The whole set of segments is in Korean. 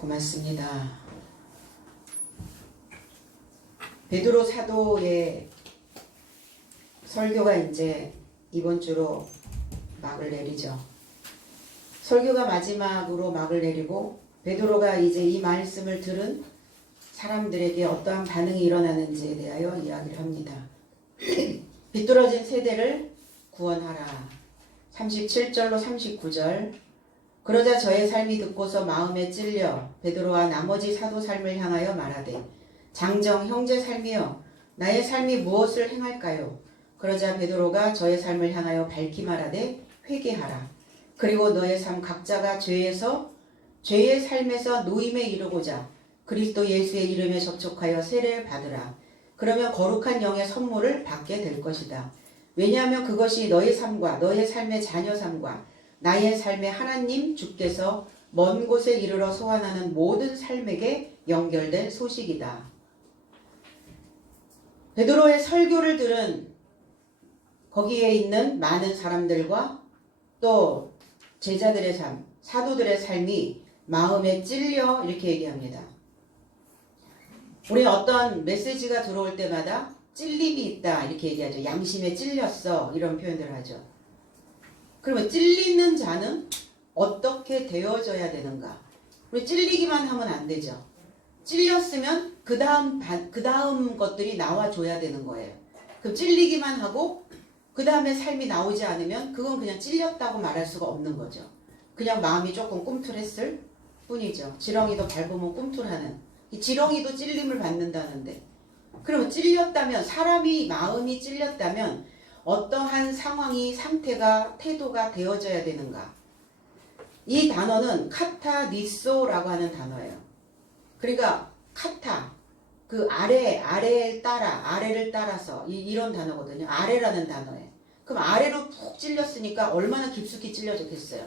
고맙습니다. 베드로 사도의 설교가 이제 이번 주로 막을 내리죠. 설교가 마지막으로 막을 내리고 베드로가 이제 이 말씀을 들은 사람들에게 어떠한 반응이 일어나는지에 대하여 이야기를 합니다. 비뚤어진 세대를 구원하라. 37절로 39절. 그러자 저의 삶이 듣고서 마음에 찔려 베드로와 나머지 사도 삶을 향하여 말하되 장정 형제 삶이여 나의 삶이 무엇을 행할까요? 그러자 베드로가 저의 삶을 향하여 밝히 말하되 회개하라. 그리고 너의 삶 각자가 죄의 삶에서 노임에 이르고자 그리스도 예수의 이름에 접촉하여 세례를 받으라. 그러면 거룩한 영의 선물을 받게 될 것이다. 왜냐하면 그것이 너의 삶과 너의 삶의 자녀 삶과 나의 삶의 하나님 주께서 먼 곳에 이르러 소환하는 모든 삶에게 연결된 소식이다. 베드로의 설교를 들은 거기에 있는 많은 사람들과 또 제자들의 삶, 사도들의 삶이 마음에 찔려 이렇게 얘기합니다. 우리 어떤 메시지가 들어올 때마다 찔림이 있다 이렇게 얘기하죠. 양심에 찔렸어 이런 표현들을 하죠. 그러면 찔리는 자는 어떻게 되어져야 되는가? 우리 찔리기만 하면 안 되죠. 찔렸으면 그 다음 것들이 나와줘야 되는 거예요. 그럼 찔리기만 하고 그 다음에 삶이 나오지 않으면 그건 그냥 찔렸다고 말할 수가 없는 거죠. 그냥 마음이 조금 꿈틀했을 뿐이죠. 지렁이도 밟으면 꿈틀하는. 이 지렁이도 찔림을 받는다는데 그러면 찔렸다면 사람이 마음이 찔렸다면 어떠한 상황이 상태가 태도가 되어져야 되는가? 이 단어는 카타니소라고 하는 단어예요. 그러니까 카타 그 아래를 따라서 이런 단어거든요. 아래라는 단어예요. 그럼 아래로 푹 찔렸으니까 얼마나 깊숙이 찔려졌겠어요.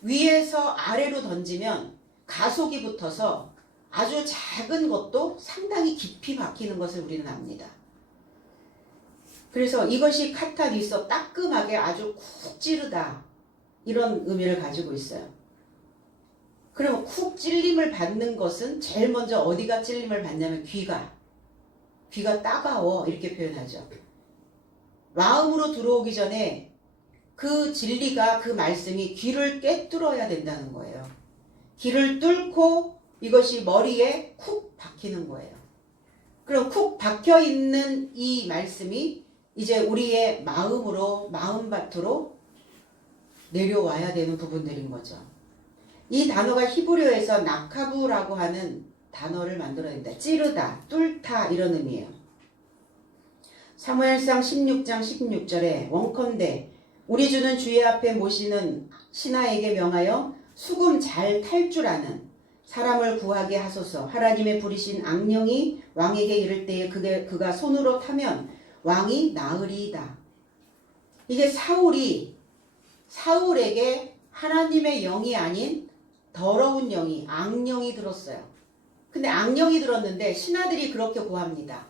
위에서 아래로 던지면 가속이 붙어서 아주 작은 것도 상당히 깊이 박히는 것을 우리는 압니다. 그래서 이것이 카타니소 따끔하게 아주 쿡 찌르다 이런 의미를 가지고 있어요. 그러면 쿡 찔림을 받는 것은 제일 먼저 어디가 찔림을 받냐면 귀가 따가워 이렇게 표현하죠. 마음으로 들어오기 전에 그 진리가 그 말씀이 귀를 꿰뚫어야 된다는 거예요. 귀를 뚫고 이것이 머리에 쿡 박히는 거예요. 그럼 쿡 박혀 있는 이 말씀이 이제 우리의 마음밭으로 내려와야 되는 부분들인 거죠. 이 단어가 히브리어에서 나카부라고 하는 단어를 만들어낸다. 찌르다, 뚫다 이런 의미예요. 사무엘상 16장 16절에 원컨대 우리 주는 주의 앞에 모시는 신하에게 명하여 수금 잘 탈 줄 아는 사람을 구하게 하소서. 하나님의 부리신 악령이 왕에게 이를 때에 그가 손으로 타면 왕이 나으리이다. 이게 사울에게 하나님의 영이 아닌 더러운 영이 악령이 들었어요. 근데 악령이 들었는데 신하들이 그렇게 구합니다.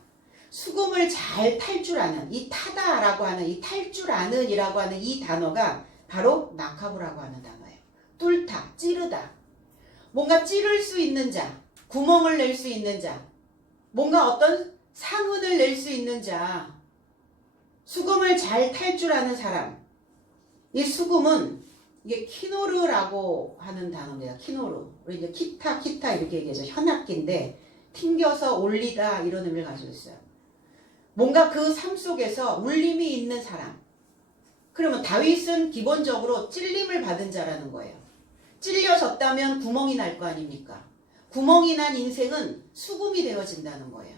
수금을 잘 탈 줄 아는 이 타다라고 하는 이 탈 줄 아는 이라고 하는 이 단어가 바로 나카부라고 하는 단어예요. 뚫다, 찌르다. 뭔가 찌를 수 있는 자, 구멍을 낼 수 있는 자, 뭔가 어떤 상흔을 낼 수 있는 자, 수금을 잘 탈 줄 아는 사람. 이 수금은 이게 키노르라고 하는 단어입니다. 키노르. 우리 이제 키타 이렇게 얘기하죠. 현악기인데 튕겨서 올리다 이런 의미를 가지고 있어요. 뭔가 그 삶 속에서 울림이 있는 사람. 그러면 다윗은 기본적으로 찔림을 받은 자라는 거예요. 찔려졌다면 구멍이 날 거 아닙니까? 구멍이 난 인생은 수금이 되어진다는 거예요.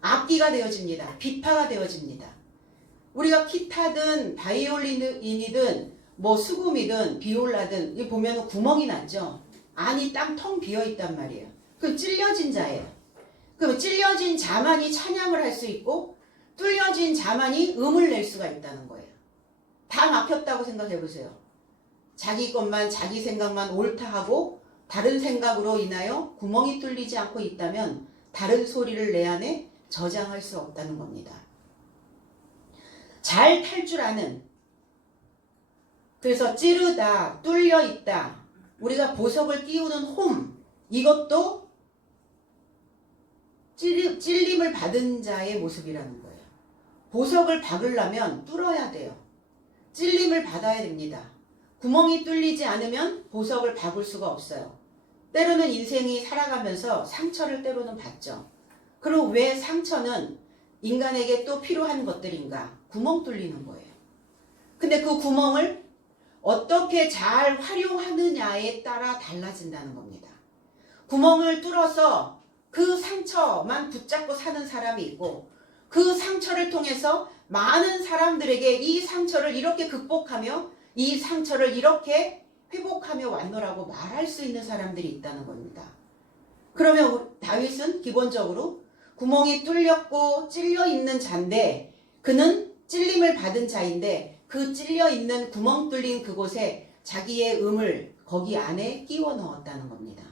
악기가 되어집니다. 비파가 되어집니다. 우리가 기타든 바이올린이든 뭐 수금이든 비올라든 이 보면 구멍이 났죠. 안이 텅 비어 있단 말이에요. 그럼 찔려진 자예요. 그럼 찔려진 자만이 찬양을 할 수 있고 뚫려진 자만이 음을 낼 수가 있다는 거예요. 다 막혔다고 생각해 보세요. 자기 것만 자기 생각만 옳다 하고 다른 생각으로 인하여 구멍이 뚫리지 않고 있다면 다른 소리를 내 안에 저장할 수 없다는 겁니다. 잘 탈 줄 아는, 그래서 찌르다, 뚫려 있다, 우리가 보석을 끼우는 홈, 이것도 찔림을 받은 자의 모습이라는 거예요. 보석을 박으려면 뚫어야 돼요. 찔림을 받아야 됩니다. 구멍이 뚫리지 않으면 보석을 박을 수가 없어요. 때로는 인생이 살아가면서 상처를 때로는 받죠. 그럼 왜 상처는 인간에게 또 필요한 것들인가? 구멍 뚫리는 거예요. 근데 그 구멍을 어떻게 잘 활용하느냐에 따라 달라진다는 겁니다. 구멍을 뚫어서 그 상처만 붙잡고 사는 사람이 있고, 그 상처를 통해서 많은 사람들에게 이 상처를 이렇게 극복하며 이 상처를 이렇게 회복하며 왔노라고 말할 수 있는 사람들이 있다는 겁니다. 그러면 다윗은 기본적으로 구멍이 뚫렸고 찔려 있는 자인데, 그는 찔림을 받은 자인데 그 찔려 있는 구멍 뚫린 그곳에 자기의 음을 거기 안에 끼워 넣었다는 겁니다.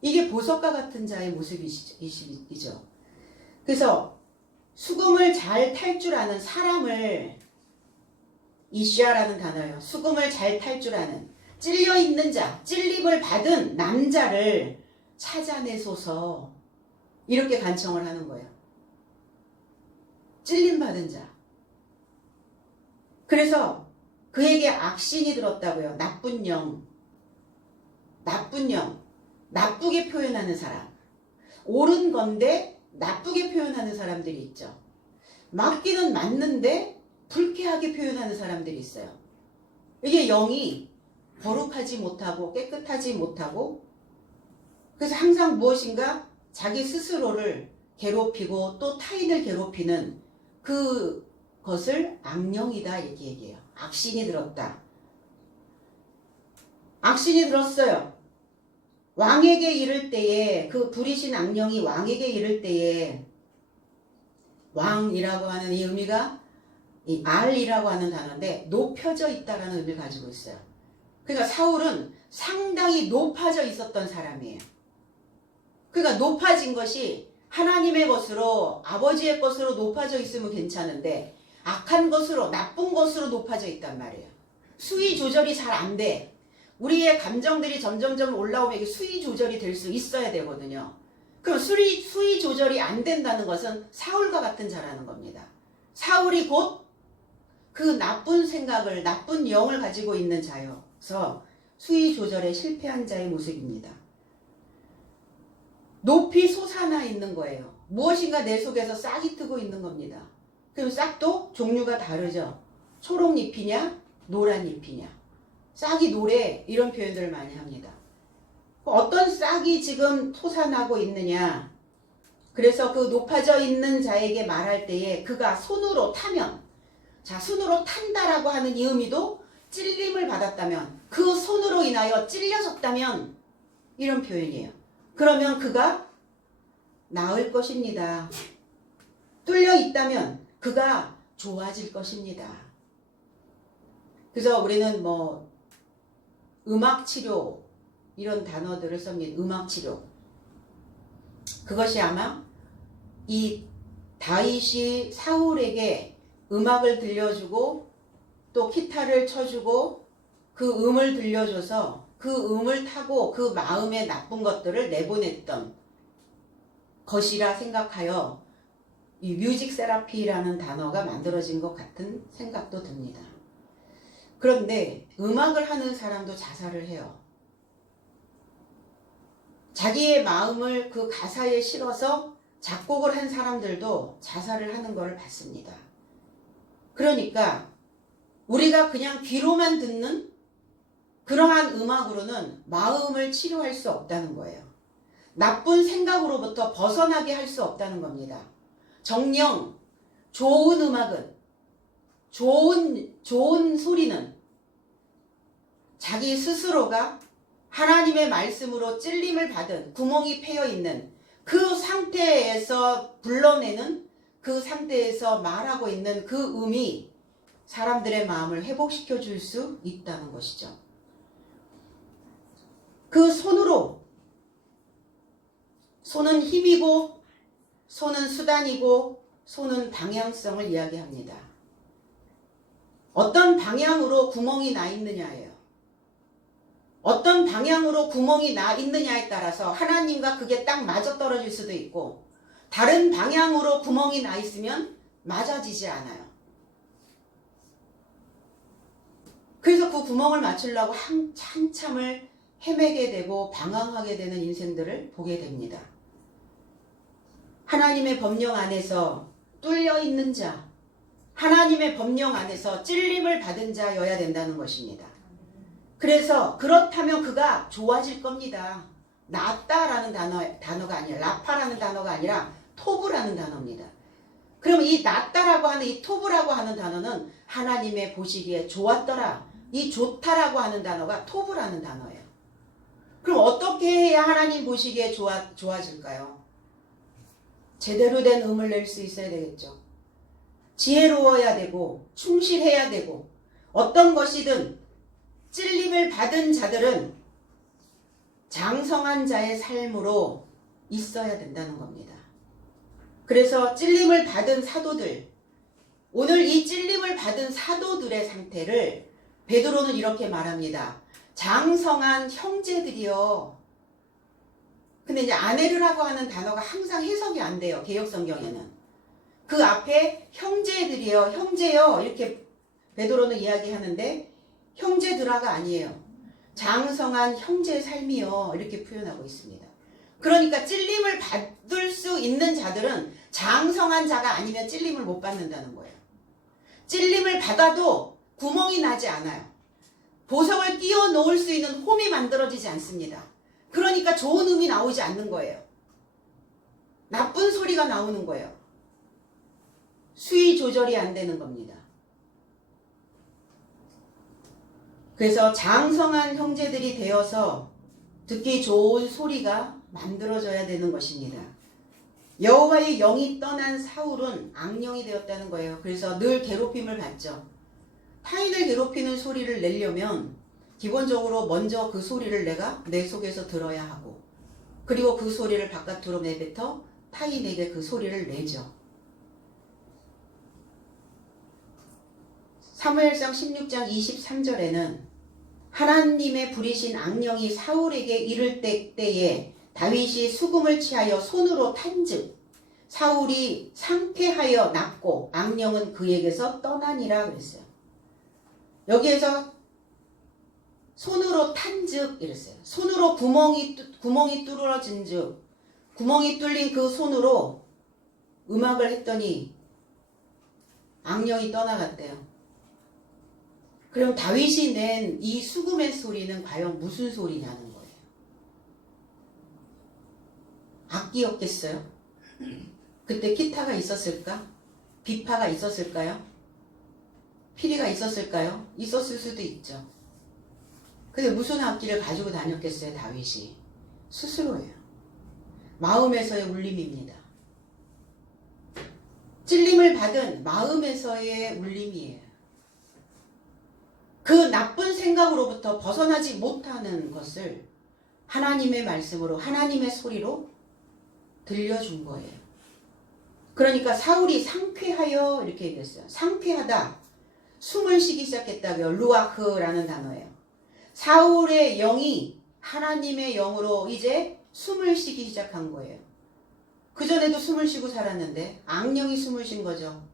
이게 보석과 같은 자의 모습이죠. 그래서 수금을 잘 탈 줄 아는 사람을, 이시아라는 단어예요. 수금을 잘 탈 줄 아는, 찔려 있는 자, 찔림을 받은 남자를 찾아내소서, 이렇게 간청을 하는 거예요. 찔림 받은 자. 그래서 그에게 악신이 들었다고요. 나쁜 영, 나쁘게 표현하는 사람. 옳은 건데 나쁘게 표현하는 사람들이 있죠. 맞기는 맞는데 불쾌하게 표현하는 사람들이 있어요. 이게 영이 거룩하지 못하고 깨끗하지 못하고, 그래서 항상 무엇인가 자기 스스로를 괴롭히고 또 타인을 괴롭히는 그것을 악령이다 이렇게 얘기해요. 악신이 들었다. 악신이 들었어요. 왕에게 이를 때에, 그 부리신 악령이 왕에게 이를 때에, 왕이라고 하는 이 의미가 이 알이라고 하는 단어인데 높여져 있다라는 의미를 가지고 있어요. 그러니까 사울은 상당히 높아져 있었던 사람이에요. 그러니까 높아진 것이 하나님의 것으로, 아버지의 것으로 높아져 있으면 괜찮은데 악한 것으로, 나쁜 것으로 높아져 있단 말이에요. 수위 조절이 잘 안 돼. 우리의 감정들이 점점점 올라오면 이게 수위 조절이 될 수 있어야 되거든요. 그럼 수위 조절이 안 된다는 것은 사울과 같은 자라는 겁니다. 사울이 곧 그 나쁜 생각을, 나쁜 영을 가지고 있는 자여서 수위 조절에 실패한 자의 모습입니다. 높이 솟아나 있는 거예요. 무엇인가 내 속에서 싹이 트고 있는 겁니다. 그럼 싹도 종류가 다르죠. 초록잎이냐 노란잎이냐. 싹이 노래, 이런 표현들을 많이 합니다. 어떤 싹이 지금 솟아나고 있느냐. 그래서 그 높아져 있는 자에게 말할 때에 그가 손으로 타면, 자, 손으로 탄다라고 하는 이 의미도 찔림을 받았다면, 그 손으로 인하여 찔려졌다면, 이런 표현이에요. 그러면 그가 나을 것입니다. 뚫려 있다면 그가 좋아질 것입니다. 그래서 우리는 음악치료, 이런 단어들을 씁니다. 음악치료. 그것이 아마 이 다윗이 사울에게 음악을 들려주고 또 기타를 쳐주고 그 음을 들려줘서 그 음을 타고 그 마음의 나쁜 것들을 내보냈던 것이라 생각하여 이 뮤직 세라피라는 단어가 만들어진 것 같은 생각도 듭니다. 그런데 음악을 하는 사람도 자살을 해요. 자기의 마음을 그 가사에 실어서 작곡을 한 사람들도 자살을 하는 것을 봤습니다. 그러니까 우리가 그냥 귀로만 듣는 그러한 음악으로는 마음을 치료할 수 없다는 거예요. 나쁜 생각으로부터 벗어나게 할 수 없다는 겁니다. 정녕 좋은 음악은, 좋은 소리는 자기 스스로가 하나님의 말씀으로 찔림을 받은, 구멍이 패여 있는 그 상태에서 불러내는, 그 상태에서 말하고 있는 그 음이 사람들의 마음을 회복시켜 줄 수 있다는 것이죠. 그 손으로, 손은 힘이고 손은 수단이고 손은 방향성을 이야기합니다. 어떤 방향으로 구멍이 나 있느냐예요. 어떤 방향으로 구멍이 나 있느냐에 따라서 하나님과 그게 딱 맞아떨어질 수도 있고 다른 방향으로 구멍이 나 있으면 맞아지지 않아요. 그래서 그 구멍을 맞추려고 한참을 헤매게 되고 방황하게 되는 인생들을 보게 됩니다. 하나님의 법령 안에서 뚫려 있는 자, 하나님의 법령 안에서 찔림을 받은 자여야 된다는 것입니다. 그래서 그렇다면 그가 좋아질 겁니다. 낫다라는 단어가 아니라 라파라는 단어가 아니라 토브라는 단어입니다. 그럼 이 낫다라고 하는 이 토브라고 하는 단어는 하나님의 보시기에 좋았더라. 이 좋다라고 하는 단어가 토브라는 단어예요. 그럼 어떻게 해야 하나님 보시기에 좋아질까요? 제대로 된 음을 낼 수 있어야 되겠죠. 지혜로워야 되고 충실해야 되고 어떤 것이든 찔림을 받은 자들은 장성한 자의 삶으로 있어야 된다는 겁니다. 그래서 찔림을 받은 사도들, 오늘 이 찔림을 받은 사도들의 상태를 베드로는 이렇게 말합니다. 장성한 형제들이여. 근데 이제 아내르라고 하는 단어가 항상 해석이 안 돼요. 개역성경에는. 그 앞에 형제들이여, 형제여 이렇게 베드로는 이야기하는데 형제들아가 아니에요. 장성한 형제의 삶이요 이렇게 표현하고 있습니다. 그러니까 찔림을 받을 수 있는 자들은 장성한 자가 아니면 찔림을 못 받는다는 거예요. 찔림을 받아도 구멍이 나지 않아요. 보석을 끼워 놓을 수 있는 홈이 만들어지지 않습니다. 그러니까 좋은 음이 나오지 않는 거예요. 나쁜 소리가 나오는 거예요. 수위 조절이 안 되는 겁니다. 그래서 장성한 형제들이 되어서 듣기 좋은 소리가 만들어져야 되는 것입니다. 여호와의 영이 떠난 사울은 악령이 되었다는 거예요. 그래서 늘 괴롭힘을 받죠. 타인을 괴롭히는 소리를 내려면 기본적으로 먼저 그 소리를 내가 내 속에서 들어야 하고 그리고 그 소리를 바깥으로 내뱉어 타인에게 그 소리를 내죠. 사무엘상 16장 23절에는 하나님의 부리신 악령이 사울에게 이를 때에 다윗이 수금을 취하여 손으로 탄즉 사울이 상쾌하여 낫고 악령은 그에게서 떠나니라 그랬어요. 여기에서 손으로 탄즉 이랬어요. 손으로 구멍이 뚫어진 즉 구멍이 뚫린 그 손으로 음악을 했더니 악령이 떠나갔대요. 그럼 다윗이 낸 이 수금의 소리는 과연 무슨 소리냐는 거예요. 악기였겠어요? 그때 기타가 있었을까? 비파가 있었을까요? 피리가 있었을까요? 있었을 수도 있죠. 근데 무슨 악기를 가지고 다녔겠어요, 다윗이? 스스로예요. 마음에서의 울림입니다. 찔림을 받은 마음에서의 울림이에요. 그 나쁜 생각으로부터 벗어나지 못하는 것을 하나님의 말씀으로 하나님의 소리로 들려준 거예요. 그러니까 사울이 상쾌하여 이렇게 얘기했어요. 상쾌하다. 숨을 쉬기 시작했다고요. 루아흐라는 단어예요. 사울의 영이 하나님의 영으로 이제 숨을 쉬기 시작한 거예요. 그전에도 숨을 쉬고 살았는데 악령이 숨을 쉰 거죠.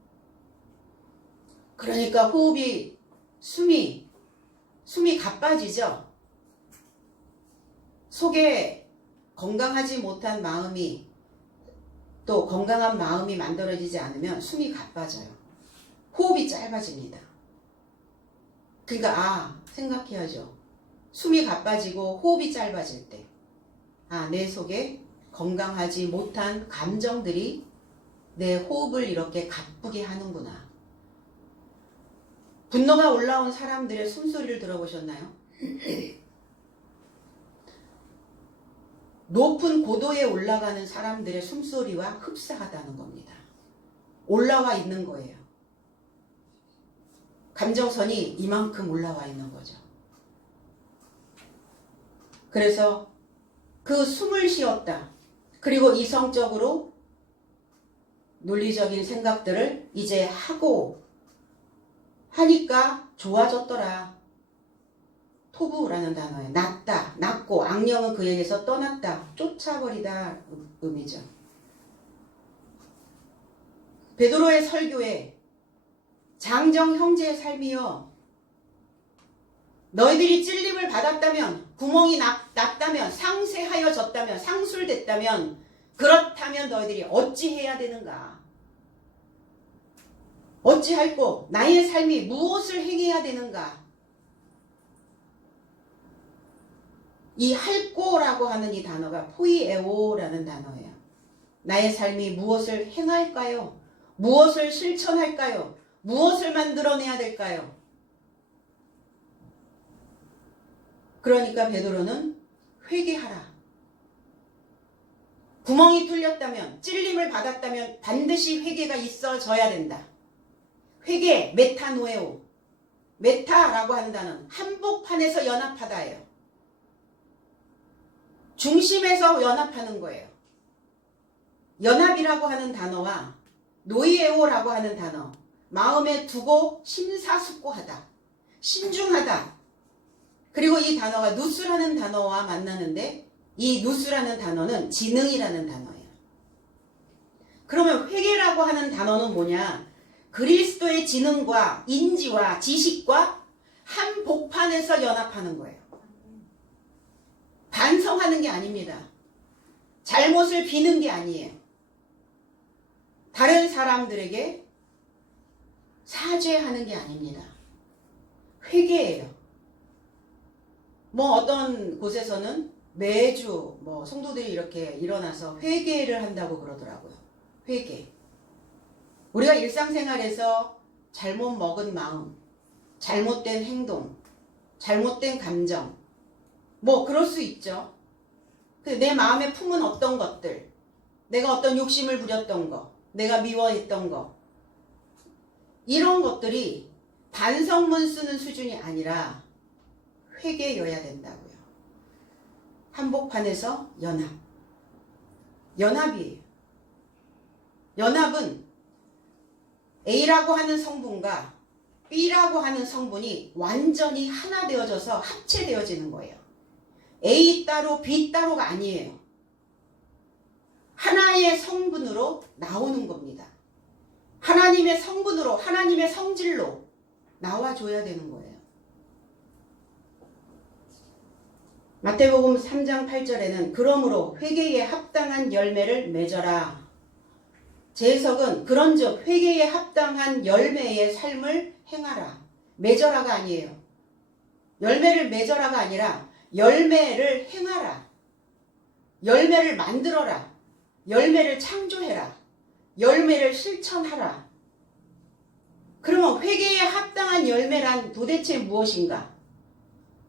그러니까 숨이 가빠지죠. 속에 건강하지 못한 마음이 또 건강한 마음이 만들어지지 않으면 숨이 가빠져요. 호흡이 짧아집니다. 그러니까 생각해야죠. 숨이 가빠지고 호흡이 짧아질 때 내 속에 건강하지 못한 감정들이 내 호흡을 이렇게 가쁘게 하는구나. 분노가 올라온 사람들의 숨소리를 들어보셨나요? 높은 고도에 올라가는 사람들의 숨소리와 흡사하다는 겁니다. 올라와 있는 거예요. 감정선이 이만큼 올라와 있는 거죠. 그래서 그 숨을 쉬었다. 그리고 이성적으로 논리적인 생각들을 이제 하고 하니까 좋아졌더라. 토부라는 단어예요. 낫다, 낫고 악령은 그에게서 떠났다, 쫓아버리다 의미죠. 베드로의 설교에 장정 형제의 삶이여 너희들이 찔림을 받았다면 구멍이 났다면 상쇄하여졌다면 상술됐다면 그렇다면 너희들이 어찌해야 되는가? 어찌할꼬 나의 삶이 무엇을 행해야 되는가? 이 할꼬라고 하는 이 단어가 포이에오라는 단어예요. 나의 삶이 무엇을 행할까요? 무엇을 실천할까요? 무엇을 만들어내야 될까요? 그러니까 베드로는 회개하라. 구멍이 뚫렸다면, 찔림을 받았다면 반드시 회개가 있어져야 된다. 회개, 메타노에오. 메타라고 하는 단어는 한복판에서 연합하다예요. 중심에서 연합하는 거예요. 연합이라고 하는 단어와 노이에오라고 하는 단어, 마음에 두고 심사숙고하다, 신중하다. 그리고 이 단어가 누스라는 단어와 만나는데 이 누스라는 단어는 지능이라는 단어예요. 그러면 회개라고 하는 단어는 뭐냐? 그리스도의 지능과 인지와 지식과 한 복판에서 연합하는 거예요. 반성하는 게 아닙니다. 잘못을 비는 게 아니에요. 다른 사람들에게 사죄하는 게 아닙니다. 회개예요. 뭐 어떤 곳에서는 매주 성도들이 이렇게 일어나서 회개를 한다고 그러더라고요. 회개. 우리가 일상생활에서 잘못 먹은 마음, 잘못된 행동, 잘못된 감정, 그럴 수 있죠. 내 마음에 품은 어떤 것들, 내가 어떤 욕심을 부렸던 거, 내가 미워했던 거, 이런 것들이 반성문 쓰는 수준이 아니라 회개여야 된다고요. 한복판에서 연합. 연합이에요. 연합은 A라고 하는 성분과 B라고 하는 성분이 완전히 하나 되어져서 합체되어지는 거예요. A 따로 B 따로가 아니에요. 하나의 성분으로 나오는 겁니다. 하나님의 성분으로, 하나님의 성질로 나와줘야 되는 거예요. 마태복음 3장 8절에는 그러므로 회개에 합당한 열매를 맺어라. 제 해석은 그런즉 회개에 합당한 열매의 삶을 행하라. 맺어라가 아니에요. 열매를 맺어라가 아니라 열매를 행하라. 열매를 만들어라. 열매를 창조해라. 열매를 실천하라. 그러면 회개에 합당한 열매란 도대체 무엇인가?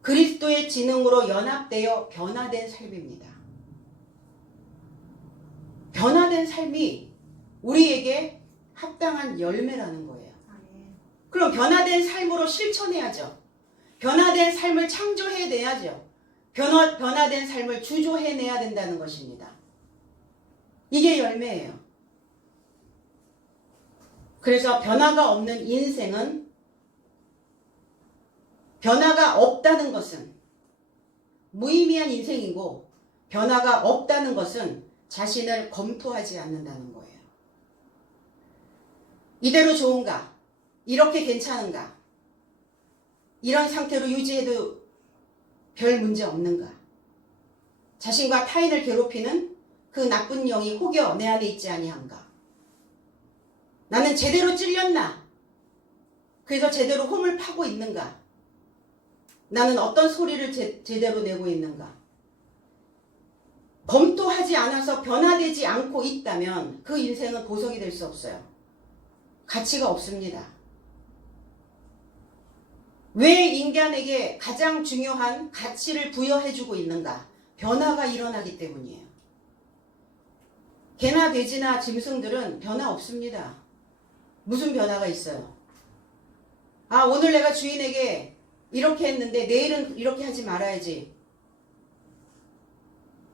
그리스도의 지능으로 연합되어 변화된 삶입니다. 변화된 삶이 우리에게 합당한 열매라는 거예요. 그럼 변화된 삶으로 실천해야죠. 변화된 삶을 창조해내야죠. 변화된 삶을 주조해내야 된다는 것입니다. 이게 열매예요. 그래서 변화가 없는 인생은, 변화가 없다는 것은 무의미한 인생이고, 변화가 없다는 것은 자신을 검토하지 않는다는 거예요. 이대로 좋은가? 이렇게 괜찮은가? 이런 상태로 유지해도 별 문제 없는가? 자신과 타인을 괴롭히는 그 나쁜 영이 혹여 내 안에 있지 아니한가? 나는 제대로 찔렸나? 그래서 제대로 홈을 파고 있는가? 나는 어떤 소리를 제대로 내고 있는가? 검토하지 않아서 변화되지 않고 있다면 그 인생은 보석이 될 수 없어요. 가치가 없습니다. 왜 인간에게 가장 중요한 가치를 부여해주고 있는가? 변화가 일어나기 때문이에요. 개나 돼지나 짐승들은 변화 없습니다. 무슨 변화가 있어요? 오늘 내가 주인에게 이렇게 했는데 내일은 이렇게 하지 말아야지.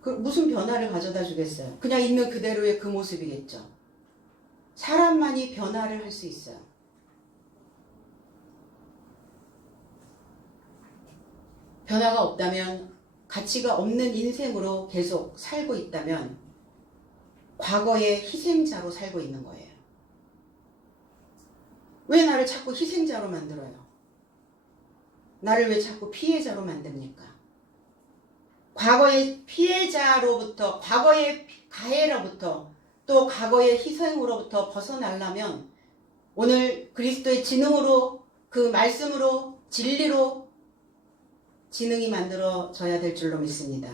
무슨 변화를 가져다 주겠어요? 그냥 있는 그대로의 그 모습이겠죠. 사람만이 변화를 할 수 있어요. 변화가 없다면, 가치가 없는 인생으로 계속 살고 있다면 과거의 희생자로 살고 있는 거예요. 왜 나를 자꾸 희생자로 만들어요? 나를 왜 자꾸 피해자로 만듭니까? 과거의 피해자로부터, 과거의 가해로부터, 또 과거의 희생으로부터 벗어나려면 오늘 그리스도의 지능으로, 그 말씀으로, 진리로 지능이 만들어져야 될 줄로 믿습니다.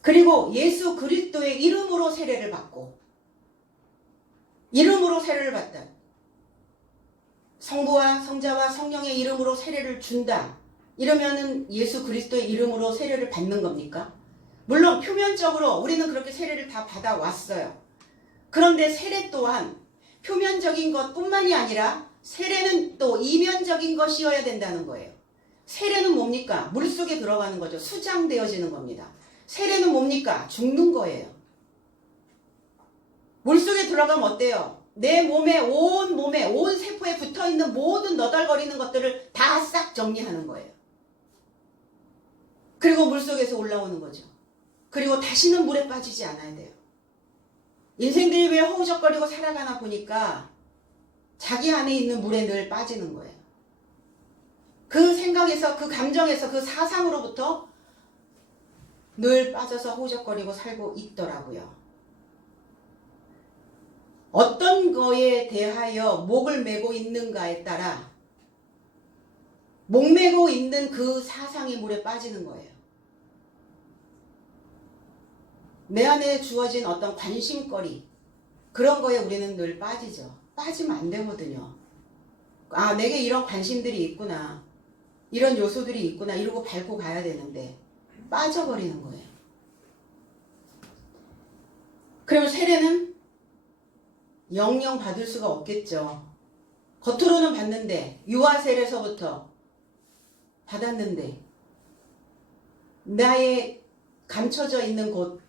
그리고 예수 그리스도의 이름으로 세례를 받고, 이름으로 세례를 받다. 성부와 성자와 성령의 이름으로 세례를 준다. 이러면은 예수 그리스도의 이름으로 세례를 받는 겁니까? 물론 표면적으로 우리는 그렇게 세례를 다 받아왔어요. 그런데 세례 또한 표면적인 것뿐만이 아니라 세례는 또 이면적인 것이어야 된다는 거예요. 세례는 뭡니까? 물속에 들어가는 거죠. 수장되어지는 겁니다. 세례는 뭡니까? 죽는 거예요. 물속에 들어가면 어때요? 내 몸에, 온 세포에 붙어있는 모든 너덜거리는 것들을 다 싹 정리하는 거예요. 그리고 물속에서 올라오는 거죠. 그리고 다시는 물에 빠지지 않아야 돼요. 인생들이 왜 허우적거리고 살아가나 보니까 자기 안에 있는 물에 늘 빠지는 거예요. 그 생각에서, 그 감정에서, 그 사상으로부터 늘 빠져서 허우적거리고 살고 있더라고요. 어떤 거에 대하여 목을 메고 있는가에 따라 목 메고 있는 그 사상이 물에 빠지는 거예요. 내 안에 주어진 어떤 관심거리, 그런 거에 우리는 늘 빠지죠. 빠지면 안 되거든요. 아, 내게 이런 관심들이 있구나, 이런 요소들이 있구나, 이러고 밟고 가야 되는데 빠져버리는 거예요. 그러면 세례는 영영 받을 수가 없겠죠. 겉으로는 받는데, 유아 세례서부터 받았는데 나의 감춰져 있는 곳,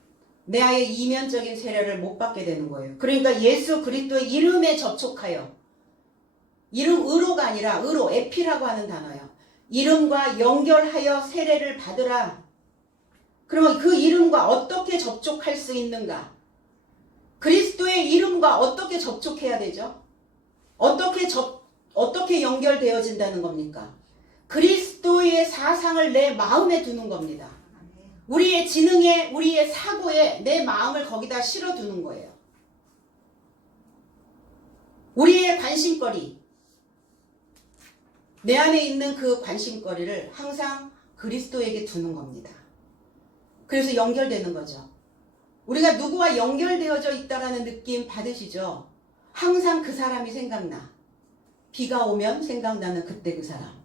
내 아의 이면적인 세례를 못 받게 되는 거예요. 그러니까 예수 그리스도의 이름에 접촉하여, 이름 의로가 아니라 의로, 에피라고 하는 단어예요. 이름과 연결하여 세례를 받으라. 그러면 그 이름과 어떻게 접촉할 수 있는가? 그리스도의 이름과 어떻게 접촉해야 되죠? 어떻게 연결되어진다는 겁니까? 그리스도의 사상을 내 마음에 두는 겁니다. 우리의 지능에, 우리의 사고에 내 마음을 거기다 실어두는 거예요. 우리의 관심거리, 내 안에 있는 그 관심거리를 항상 그리스도에게 두는 겁니다. 그래서 연결되는 거죠. 우리가 누구와 연결되어져 있다라는 느낌 받으시죠? 항상 그 사람이 생각나. 비가 오면 생각나는 그때 그 사람.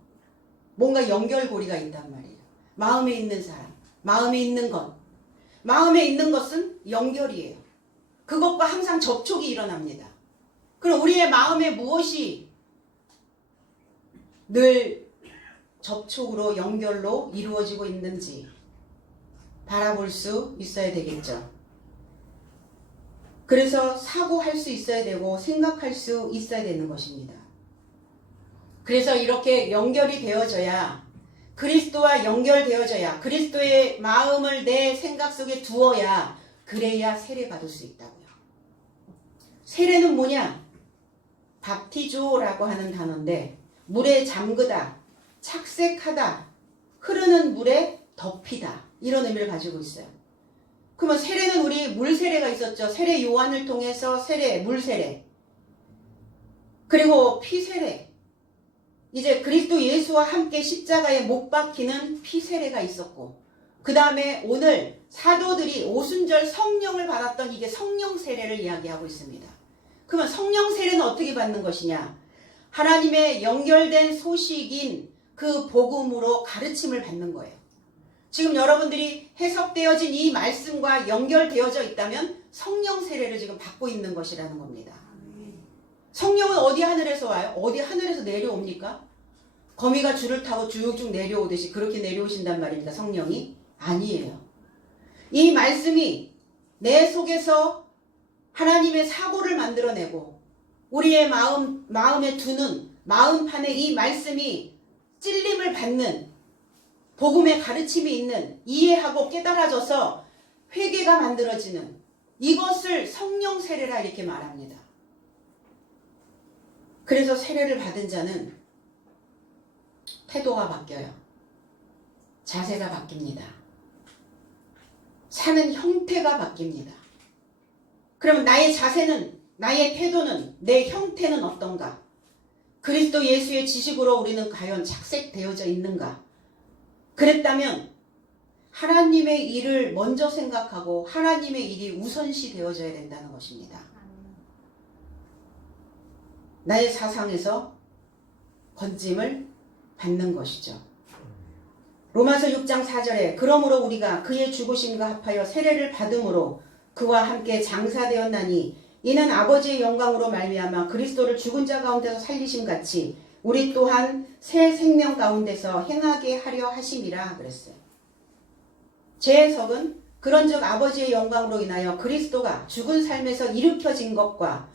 뭔가 연결고리가 있단 말이에요. 마음에 있는 사람, 마음에 있는 것. 마음에 있는 것은 연결이에요. 그것과 항상 접촉이 일어납니다. 그럼 우리의 마음에 무엇이 늘 접촉으로, 연결로 이루어지고 있는지 바라볼 수 있어야 되겠죠. 그래서 사고할 수 있어야 되고 생각할 수 있어야 되는 것입니다. 그래서 이렇게 연결이 되어져야, 그리스도와 연결되어져야, 그리스도의 마음을 내 생각 속에 두어야, 그래야 세례 받을 수 있다고요. 세례는 뭐냐? 밥티조라고 하는 단어인데, 물에 잠그다, 착색하다, 흐르는 물에 덮이다, 이런 의미를 가지고 있어요. 그러면 세례는, 우리 물세례가 있었죠. 세례 요한을 통해서 세례, 물세례, 그리고 피세례, 이제 그리스도 예수와 함께 십자가에 못 박히는 피세례가 있었고, 그 다음에 오늘 사도들이 오순절 성령을 받았던 이게 성령 세례를 이야기하고 있습니다. 그러면 성령 세례는 어떻게 받는 것이냐? 하나님의 연결된 소식인 그 복음으로 가르침을 받는 거예요. 지금 여러분들이 해석되어진 이 말씀과 연결되어져 있다면 성령 세례를 지금 받고 있는 것이라는 겁니다. 성령은 어디 하늘에서 와요? 어디 하늘에서 내려옵니까? 거미가 줄을 타고 쭉쭉 내려오듯이 그렇게 내려오신단 말입니다. 성령이 아니에요. 이 말씀이 내 속에서 하나님의 사고를 만들어내고 우리의 마음에 두는 마음판에 이 말씀이 찔림을 받는, 복음의 가르침이 있는, 이해하고 깨달아져서 회개가 만들어지는, 이것을 성령 세례라 이렇게 말합니다. 그래서 세례를 받은 자는 태도가 바뀌어요. 자세가 바뀝니다. 사는 형태가 바뀝니다. 그러면 나의 자세는, 나의 태도는, 내 형태는 어떤가? 그리스도 예수의 지식으로 우리는 과연 착색되어져 있는가? 그랬다면 하나님의 일을 먼저 생각하고 하나님의 일이 우선시 되어져야 된다는 것입니다. 나의 사상에서 건짐을 받는 것이죠. 로마서 6장 4절에 그러므로 우리가 그의 죽으심과 합하여 세례를 받음으로 그와 함께 장사되었나니 이는 아버지의 영광으로 말미암아 그리스도를 죽은 자 가운데서 살리심 같이 우리 또한 새 생명 가운데서 행하게 하려 하심이라 그랬어요. 제 해석은 그런즉 아버지의 영광으로 인하여 그리스도가 죽은 삶에서 일으켜진 것과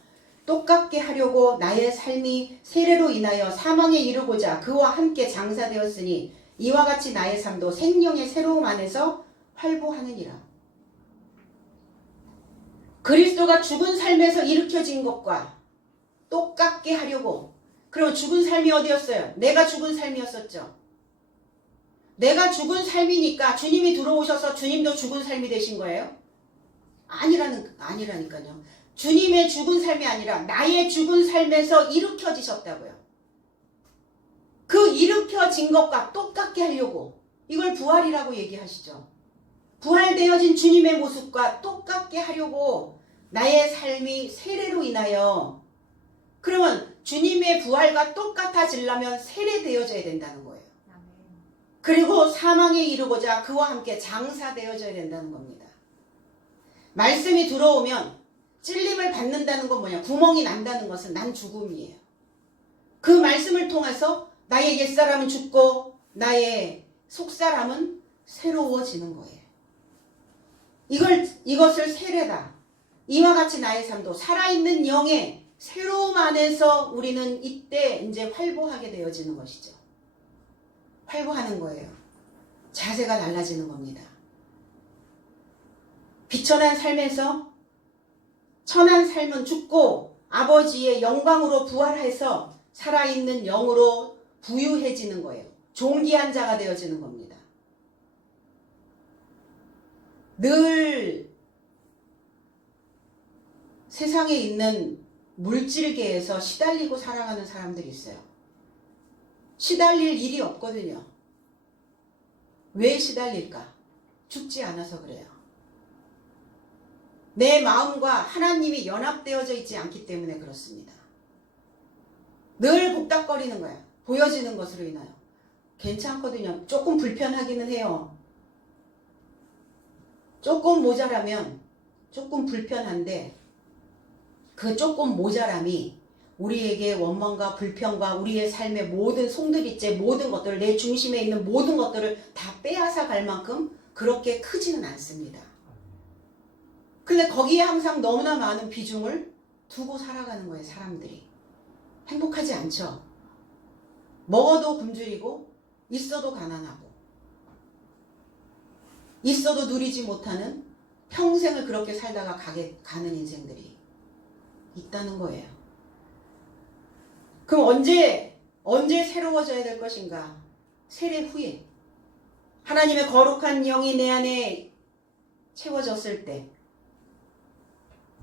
똑같게 하려고 나의 삶이 세례로 인하여 사망에 이르고자 그와 함께 장사되었으니 이와 같이 나의 삶도 생명의 새로움 안에서 활보하느니라. 그리스도가 죽은 삶에서 일으켜진 것과 똑같게 하려고. 그럼 죽은 삶이 어디였어요? 내가 죽은 삶이었었죠. 내가 죽은 삶이니까 주님이 들어오셔서 주님도 죽은 삶이 되신 거예요? 아니라니까요. 주님의 죽은 삶이 아니라 나의 죽은 삶에서 일으켜지셨다고요. 그 일으켜진 것과 똑같게 하려고. 이걸 부활이라고 얘기하시죠. 부활되어진 주님의 모습과 똑같게 하려고 나의 삶이 세례로 인하여. 그러면 주님의 부활과 똑같아지려면 세례되어져야 된다는 거예요. 그리고 사망에 이르고자 그와 함께 장사되어져야 된다는 겁니다. 말씀이 들어오면 찔림을 받는다는 건 뭐냐? 구멍이 난다는 것은 난 죽음이에요. 그 말씀을 통해서 나의 옛사람은 죽고 나의 속사람은 새로워지는 거예요. 이것을 세례다. 이와 같이 나의 삶도 살아있는 영의 새로움 안에서 우리는 이때 이제 활보하게 되어지는 것이죠. 활보하는 거예요. 자세가 달라지는 겁니다. 비천한 삶에서 천한 삶은 죽고 아버지의 영광으로 부활해서 살아있는 영으로 부유해지는 거예요. 존귀한 자가 되어지는 겁니다. 늘 세상에 있는 물질계에서 시달리고 살아가는 사람들이 있어요. 시달릴 일이 없거든요. 왜 시달릴까? 죽지 않아서 그래요. 내 마음과 하나님이 연합되어져 있지 않기 때문에 그렇습니다. 늘 복닥거리는 거예요. 보여지는 것으로 인하여. 괜찮거든요. 조금 불편하기는 해요. 조금 모자라면 조금 불편한데 그 조금 모자람이 우리에게 원망과 불평과 우리의 삶의 모든 송두리째 모든 것들, 내 중심에 있는 모든 것들을 다 빼앗아 갈 만큼 그렇게 크지는 않습니다. 근데 거기에 항상 너무나 많은 비중을 두고 살아가는 거예요. 사람들이. 행복하지 않죠. 먹어도 굶주리고 있어도 가난하고 있어도 누리지 못하는 평생을 그렇게 살다가 가는 인생들이 있다는 거예요. 그럼 언제 새로워져야 될 것인가? 세례 후에. 하나님의 거룩한 영이 내 안에 채워졌을 때.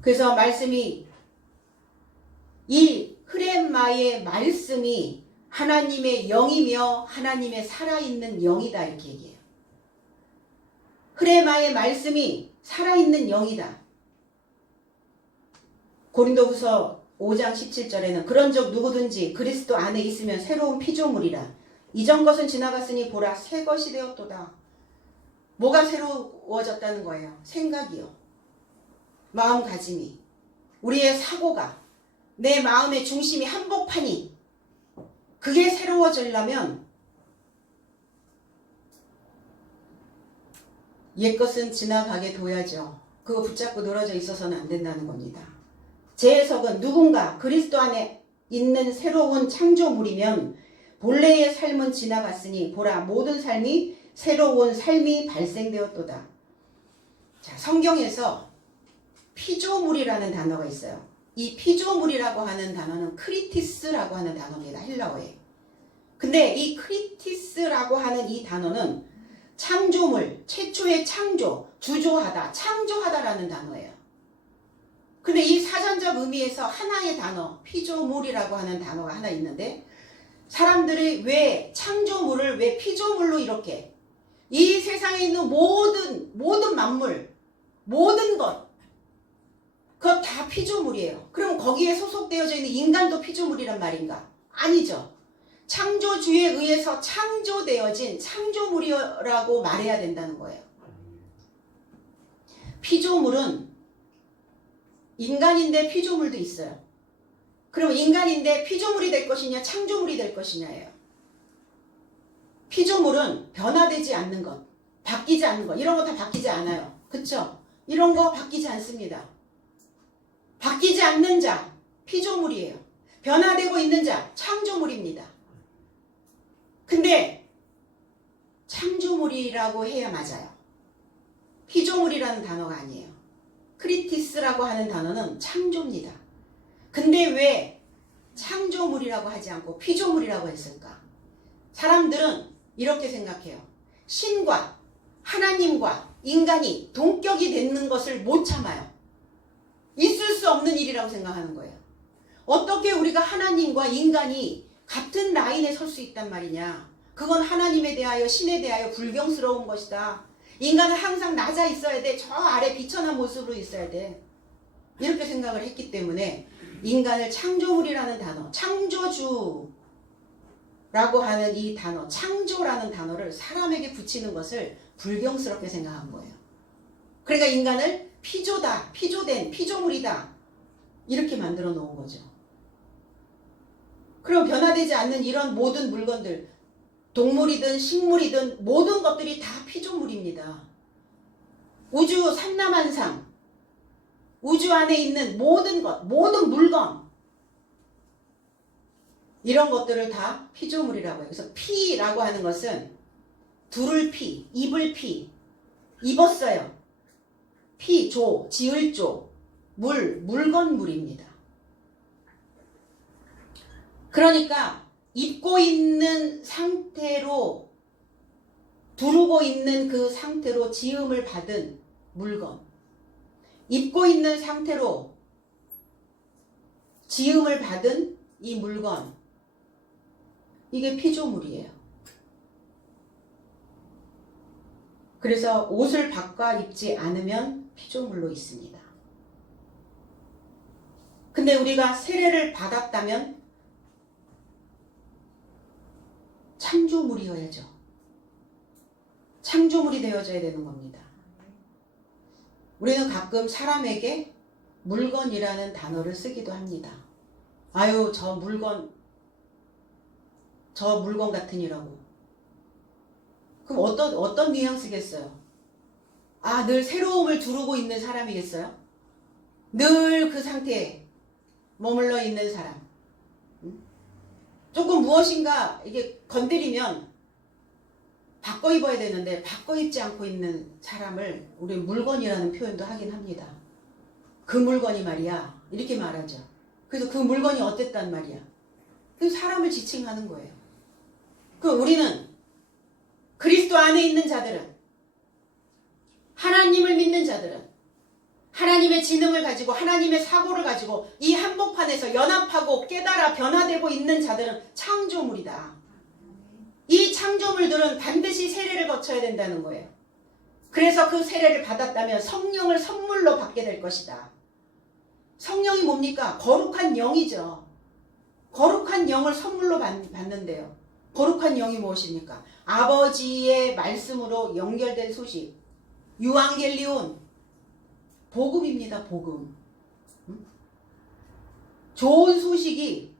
그래서 말씀이 이 흐렘마의 말씀이 하나님의 영이며 하나님의 살아있는 영이다 이렇게 얘기해요. 흐레마의 말씀이 살아있는 영이다. 고린도후서 5장 17절에는 그런즉 누구든지 그리스도 안에 있으면 새로운 피조물이라. 이전 것은 지나갔으니 보라 새 것이 되었도다. 뭐가 새로워졌다는 거예요? 생각이요. 마음가짐이. 우리의 사고가. 내 마음의 중심이 한복판이. 그게 새로워지려면 옛것은 지나가게 둬야죠. 그거 붙잡고 늘어져 있어서는 안 된다는 겁니다. 제 해석은 누군가 그리스도 안에 있는 새로운 창조물이면 본래의 삶은 지나갔으니 보라 모든 삶이 새로운 삶이 발생되었도다. 자, 성경에서 피조물이라는 단어가 있어요. 이 피조물이라고 하는 단어는 크리티스라고 하는 단어입니다. 헬라어에. 근데 이 크리티스라고 하는 이 단어는 창조물, 최초의 창조, 주조하다, 창조하다라는 단어예요. 근데 이 사전적 의미에서 하나의 단어, 피조물이라고 하는 단어가 하나 있는데 사람들이 왜 창조물을 왜 피조물로 이렇게 이 세상에 있는 모든 만물, 모든 것 그거 다 피조물이에요. 그럼 거기에 소속되어져 있는 인간도 피조물이란 말인가? 아니죠. 창조주에 의해서 창조되어진 창조물이라고 말해야 된다는 거예요. 피조물은 인간인데 피조물도 있어요. 그럼 인간인데 피조물이 될 것이냐 창조물이 될 것이냐예요. 피조물은 변화되지 않는 것, 바뀌지 않는 것, 이런 거 다 바뀌지 않아요. 그쵸? 이런 거 바뀌지 않습니다. 바뀌지 않는 자, 피조물이에요. 변화되고 있는 자, 창조물입니다. 근데 창조물이라고 해야 맞아요. 피조물이라는 단어가 아니에요. 크리티스라고 하는 단어는 창조입니다. 근데 왜 창조물이라고 하지 않고 피조물이라고 했을까? 사람들은 이렇게 생각해요. 신과 하나님과 인간이 동격이 되는 것을 못 참아요. 있을 수 없는 일이라고 생각하는 거예요. 어떻게 우리가 하나님과 인간이 같은 라인에 설 수 있단 말이냐. 그건 하나님에 대하여 신에 대하여 불경스러운 것이다. 인간은 항상 낮아 있어야 돼. 저 아래 비천한 모습으로 있어야 돼. 이렇게 생각을 했기 때문에 인간을 창조물이라는 단어, 창조주라고 하는 이 단어, 창조라는 단어를 사람에게 붙이는 것을 불경스럽게 생각한 거예요. 그러니까 인간을 피조다, 피조된, 피조물이다 이렇게 만들어 놓은 거죠. 그럼 변화되지 않는 이런 모든 물건들, 동물이든 식물이든 모든 것들이 다 피조물입니다. 우주 삼라만상, 우주 안에 있는 모든 것, 모든 물건 이런 것들을 다 피조물이라고 해요. 그래서 피라고 하는 것은 두를 피, 입을 피, 입었어요. 피, 조, 지을 조, 물건물입니다. 그러니까 입고 있는 상태로 두르고 있는 그 상태로 지음을 받은 물건, 입고 있는 상태로 지음을 받은 이 물건, 이게 피조물이에요. 그래서 옷을 바꿔 입지 않으면 피조물로 있습니다. 근데 우리가 세례를 받았다면 창조물이어야죠. 창조물이 되어져야 되는 겁니다. 우리는 가끔 사람에게 물건이라는 단어를 쓰기도 합니다. 아유, 저 물건 같으니라고. 그럼 어떤 뉘앙스겠어요? 아, 늘 새로움을 두르고 있는 사람이겠어요? 늘 그 상태에 머물러 있는 사람. 조금 무엇인가 이게 건드리면 바꿔 입어야 되는데 바꿔 입지 않고 있는 사람을 우리 물건이라는 표현도 하긴 합니다. 그 물건이 말이야 이렇게 말하죠. 그래서 그 물건이 어땠단 말이야. 그 사람을 지칭하는 거예요. 그 우리는 그리스도 안에 있는 자들은, 하나님을 믿는 자들은 하나님의 지능을 가지고 하나님의 사고를 가지고 이 한복판에서 연합하고 깨달아 변화되고 있는 자들은 창조물이다. 이 창조물들은 반드시 세례를 거쳐야 된다는 거예요. 그래서 그 세례를 받았다면 성령을 선물로 받게 될 것이다. 성령이 뭡니까? 거룩한 영이죠. 거룩한 영을 선물로 받는데요. 거룩한 영이 무엇입니까? 아버지의 말씀으로 연결된 소식, 유앙겔리온, 복음입니다. 복음. 좋은 소식이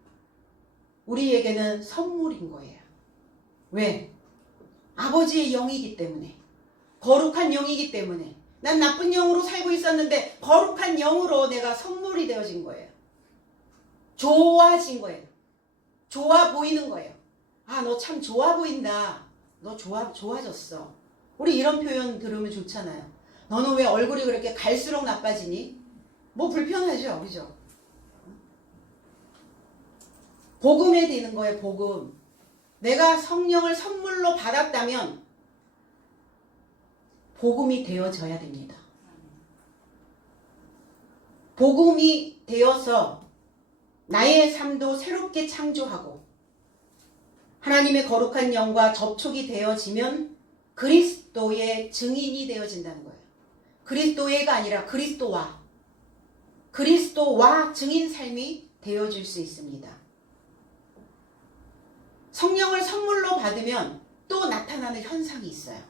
우리에게는 선물인 거예요. 왜? 아버지의 영이기 때문에, 거룩한 영이기 때문에. 난 나쁜 영으로 살고 있었는데 거룩한 영으로 내가 선물이 되어진 거예요. 좋아진 거예요. 좋아 보이는 거예요. 아, 너 참 좋아 보인다. 너 좋아졌어. 우리 이런 표현 들으면 좋잖아요. 너는 왜 얼굴이 그렇게 갈수록 나빠지니? 뭐 불편하죠, 그죠? 복음에 되는 거예요, 복음. 내가 성령을 선물로 받았다면 복음이 되어져야 됩니다. 복음이 되어서 나의 삶도 새롭게 창조하고 하나님의 거룩한 영과 접촉이 되어지면 그리스도의 증인이 되어진다는 거예요. 그리스도의가 아니라 그리스도와 증인 삶이 되어질 수 있습니다. 성령을 선물로 받으면 또 나타나는 현상이 있어요.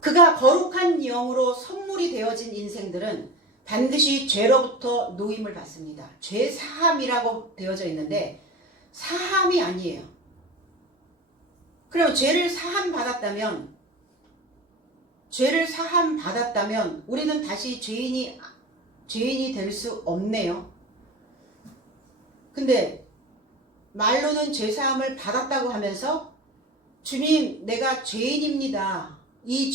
그가 거룩한 영으로 선물이 되어진 인생들은 반드시 죄로부터 노임을 받습니다. 죄 사함이라고 되어져 있는데 사함이 아니에요. 그럼 죄를 사함 받았다면 우리는 다시 죄인이 될 수 없네요. 근데 말로는 죄 사함을 받았다고 하면서 주님, 내가 죄인입니다. 이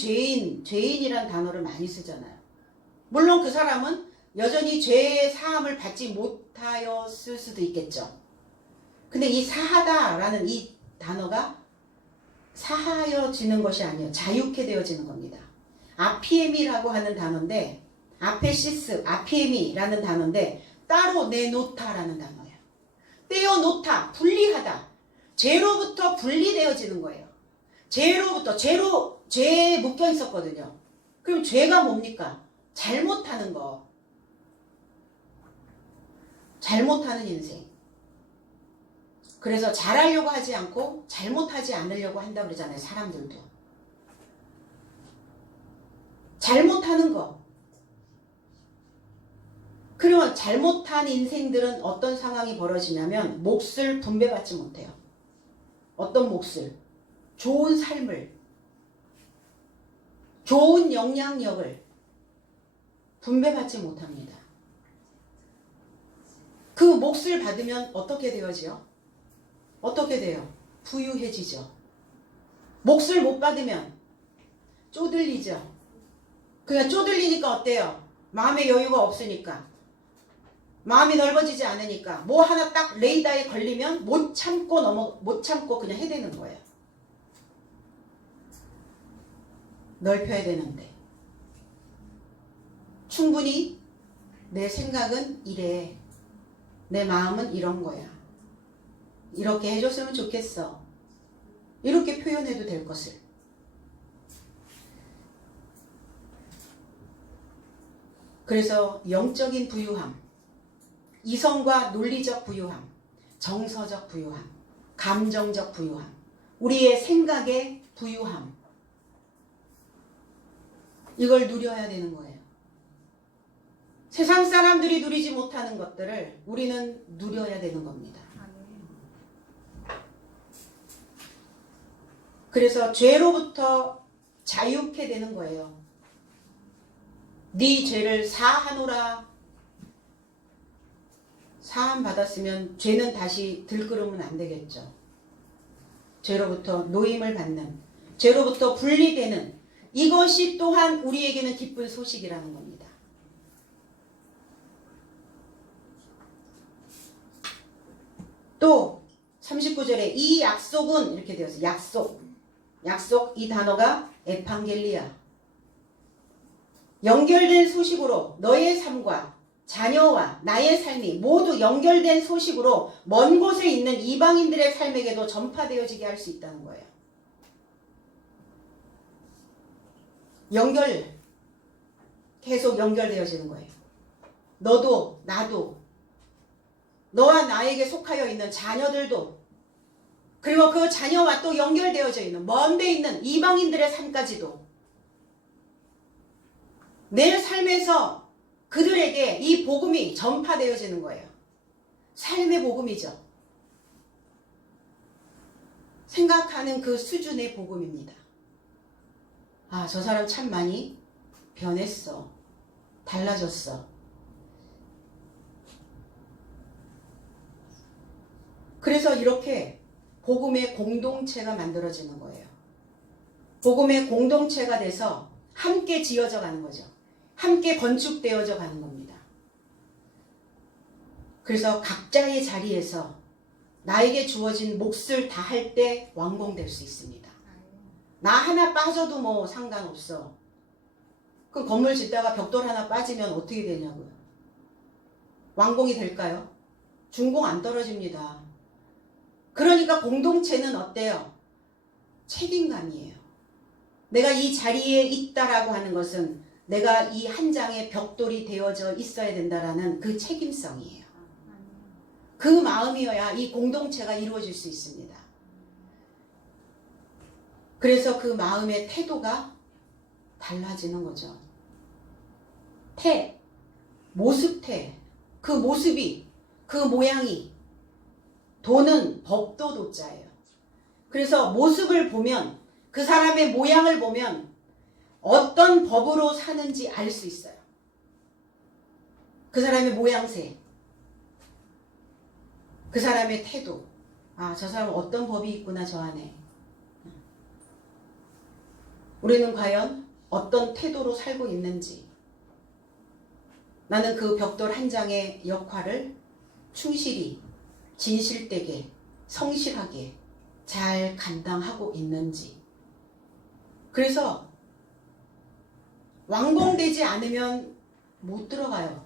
죄인이란 단어를 많이 쓰잖아요. 물론 그 사람은 여전히 죄의 사함을 받지 못하였을 수도 있겠죠. 근데 이 사하다라는 이 단어가 사하여지는 것이 아니에요. 자유케 되어지는 겁니다. 아피엠이라고 하는 단어인데, 아피엠이라는 단어인데 따로 내놓다라는 단어예요. 떼어놓다, 분리하다. 죄로부터 분리되어지는 거예요. 죄에 묶여 있었거든요. 그럼 죄가 뭡니까? 잘못하는 거. 잘못하는 인생. 그래서 잘하려고 하지 않고 잘못하지 않으려고 한다고 그러잖아요. 사람들도. 잘못하는 거. 그러면 잘못한 인생들은 어떤 상황이 벌어지냐면 몫을 분배받지 못해요. 어떤 몫을? 좋은 삶을, 좋은 영향력을 분배받지 못합니다. 그 몫을 받으면 어떻게 되어지요? 어떻게 돼요? 부유해지죠. 몫을 못 받으면 쪼들리죠. 그냥 쪼들리니까 어때요? 마음의 여유가 없으니까. 마음이 넓어지지 않으니까 뭐 하나 딱 레이더에 걸리면 못 참고 그냥 해대는 거예요. 넓혀야 되는데 충분히 내 생각은 이래, 내 마음은 이런 거야, 이렇게 해줬으면 좋겠어, 이렇게 표현해도 될 것을. 그래서 영적인 부유함, 이성과 논리적 부유함, 정서적 부유함, 감정적 부유함, 우리의 생각의 부유함, 이걸 누려야 되는 거예요. 세상 사람들이 누리지 못하는 것들을 우리는 누려야 되는 겁니다. 그래서 죄로부터 자유케 되는 거예요. 네 죄를 사하노라. 사함 받았으면 죄는 다시 들끓으면 안 되겠죠. 죄로부터 노임을 받는, 죄로부터 분리되는, 이것이 또한 우리에게는 기쁜 소식이라는 겁니다. 또 39절에 이 약속은 이렇게 되어 있어요. 약속, 이 단어가 에판겔리아. 연결된 소식으로 너의 삶과 자녀와 나의 삶이 모두 연결된 소식으로 먼 곳에 있는 이방인들의 삶에게도 전파되어지게 할 수 있다는 거예요. 계속 연결되어지는 거예요. 너도 나도, 너와 나에게 속하여 있는 자녀들도, 그리고 그 자녀와 또 연결되어져 있는 먼 데 있는 이방인들의 삶까지도 내 삶에서 그들에게 이 복음이 전파되어지는 거예요. 삶의 복음이죠. 생각하는 그 수준의 복음입니다. 아, 저 사람 참 많이 변했어. 달라졌어. 그래서 이렇게 복음의 공동체가 만들어지는 거예요. 복음의 공동체가 돼서 함께 지어져 가는 거죠. 함께 건축되어져 가는 겁니다. 그래서 각자의 자리에서 나에게 주어진 몫을 다할 때 완공될 수 있습니다. 나 하나 빠져도 뭐 상관없어. 그 건물 짓다가 벽돌 하나 빠지면 어떻게 되냐고요. 완공이 될까요? 준공 안 떨어집니다. 그러니까 공동체는 어때요? 책임감이에요. 내가 이 자리에 있다라고 하는 것은 내가 이 한 장의 벽돌이 되어져 있어야 된다라는 그 책임성이에요. 그 마음이어야 이 공동체가 이루어질 수 있습니다. 그래서 그 마음의 태도가 달라지는 거죠. 모습태, 그 모습이, 그 모양이, 도는 법도 도자예요. 그래서 모습을 보면, 그 사람의 모양을 보면 어떤 법으로 사는지 알 수 있어요. 그 사람의 모양새, 그 사람의 태도. 아, 저 사람은 어떤 법이 있구나, 저 안에. 우리는 과연 어떤 태도로 살고 있는지. 나는 그 벽돌 한 장의 역할을 충실히, 진실되게, 성실하게 잘 감당하고 있는지. 그래서 완공되지 않으면 못 들어가요.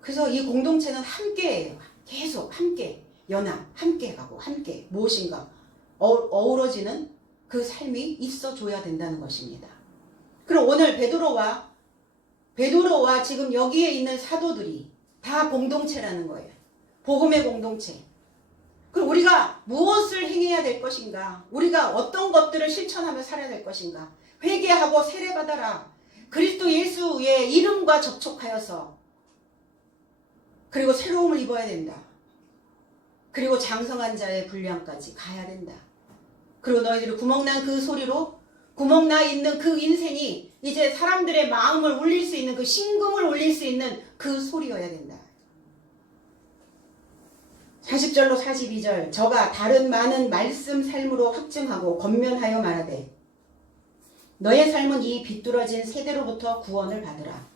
그래서 이 공동체는 함께예요. 계속 함께, 연합, 함께 가고 함께 무엇인가 어우러지는 그 삶이 있어줘야 된다는 것입니다. 그럼 오늘 베드로와 지금 여기에 있는 사도들이 다 공동체라는 거예요. 복음의 공동체. 그럼 우리가 무엇을 행해야 될 것인가? 우리가 어떤 것들을 실천하며 살아야 될 것인가? 회개하고 세례받아라. 그리스도 예수의 이름과 접촉하여서 그리고 새로움을 입어야 된다. 그리고 장성한 자의 분량까지 가야 된다. 그리고 너희들이 구멍난 그 소리로 구멍나 있는 그 인생이 이제 사람들의 마음을 울릴 수 있는 그 심금을 울릴 수 있는 그 소리여야 된다. 40절로 42절 저가 다른 많은 말씀 삶으로 확증하고 권면하여 말하되 너의 삶은 이 비뚤어진 세대로부터 구원을 받으라.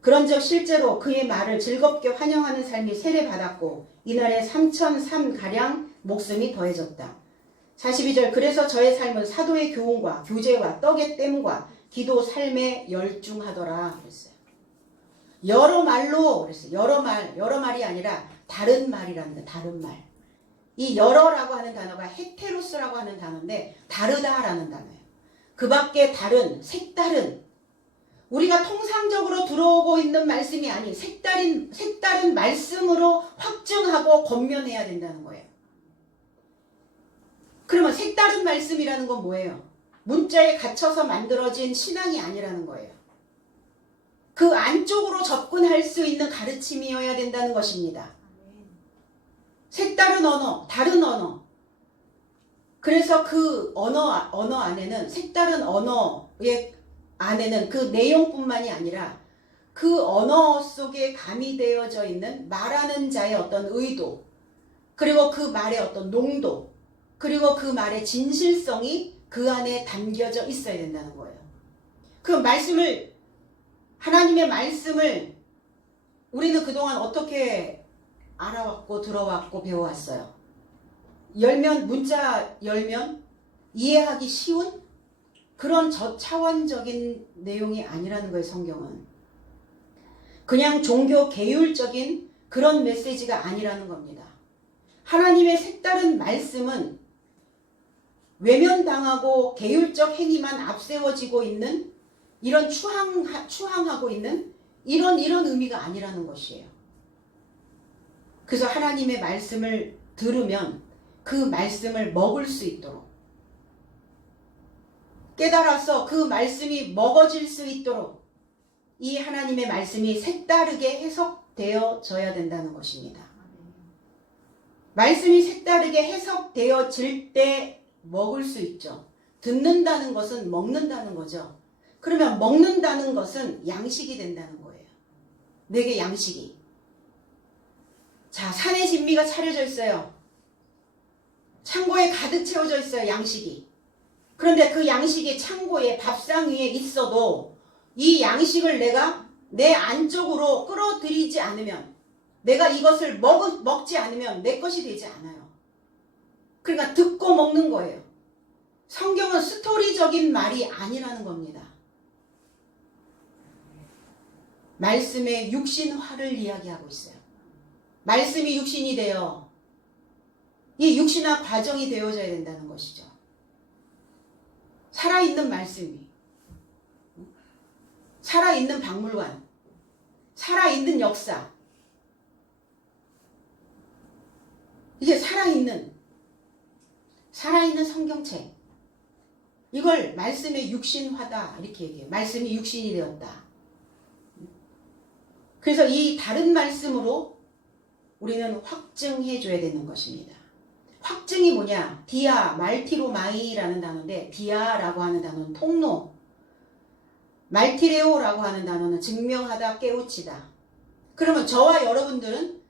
그런즉 실제로 그의 말을 즐겁게 환영하는 삶이 세례받았고 이날에 3,003가량 목숨이 더해졌다. 42절 그래서 저의 삶은 사도의 교훈과 교제와 떡의 땜과 기도 삶에 열중하더라 그랬어요. 여러 말로 그랬어요. 여러 말이 아니라 다른 말이랍니다. 다른 말. 이 여러라고 하는 단어가 헤테로스라고 하는 단어인데 다르다라는 단어예요. 그 밖에 다른, 색다른 우리가 통상적으로 들어오고 있는 말씀이 아닌 색다른 말씀으로 확증하고 권면해야 된다는 거예요. 그러면 색다른 말씀이라는 건 뭐예요? 문자에 갇혀서 만들어진 신앙이 아니라는 거예요. 그 안쪽으로 접근할 수 있는 가르침이어야 된다는 것입니다. 색다른 언어, 다른 언어. 그래서 그 언어 안에는 색다른 언어의 안에는 그 내용뿐만이 아니라 그 언어 속에 가미되어져 있는 말하는 자의 어떤 의도, 그리고 그 말의 어떤 농도, 그리고 그 말의 진실성이 그 안에 담겨져 있어야 된다는 거예요. 그 말씀을, 하나님의 말씀을 우리는 그동안 어떻게 알아왔고 들어왔고 배워왔어요? 문자 열면 이해하기 쉬운 그런 저차원적인 내용이 아니라는 거예요. 성경은. 그냥 종교 계율적인 그런 메시지가 아니라는 겁니다. 하나님의 색다른 말씀은 외면당하고 계율적 행위만 앞세워지고 있는 이런 추앙하고 있는 이런 의미가 아니라는 것이에요. 그래서 하나님의 말씀을 들으면 그 말씀을 먹을 수 있도록 깨달아서 그 말씀이 먹어질 수 있도록 이 하나님의 말씀이 색다르게 해석되어져야 된다는 것입니다. 말씀이 색다르게 해석되어질 때 먹을 수 있죠. 듣는다는 것은 먹는다는 거죠. 그러면 먹는다는 것은 양식이 된다는 거예요. 내게 양식이. 자, 산의 진미가 차려져 있어요. 창고에 가득 채워져 있어요. 양식이. 그런데 그 양식이 창고에 밥상 위에 있어도 이 양식을 내가 내 안쪽으로 끌어들이지 않으면, 내가 이것을 먹지 않으면 내 것이 되지 않아요. 그러니까 듣고 먹는 거예요. 성경은 스토리적인 말이 아니라는 겁니다. 말씀의 육신화를 이야기하고 있어요. 말씀이 육신이 되어 이 육신화 과정이 되어져야 된다는 것이죠. 살아있는 말씀이, 살아있는 박물관, 살아있는 역사, 이게 살아있는 성경책, 이걸 말씀의 육신화다 이렇게 얘기해요. 말씀이 육신이 되었다. 그래서 이 다른 말씀으로 우리는 확증해 줘야 되는 것입니다. 확증이 뭐냐? 디아, 말티로마이라는 단어인데, 디아라고 하는 단어는 통로, 말티레오라고 하는 단어는 증명하다, 깨우치다. 그러면 저와 여러분들은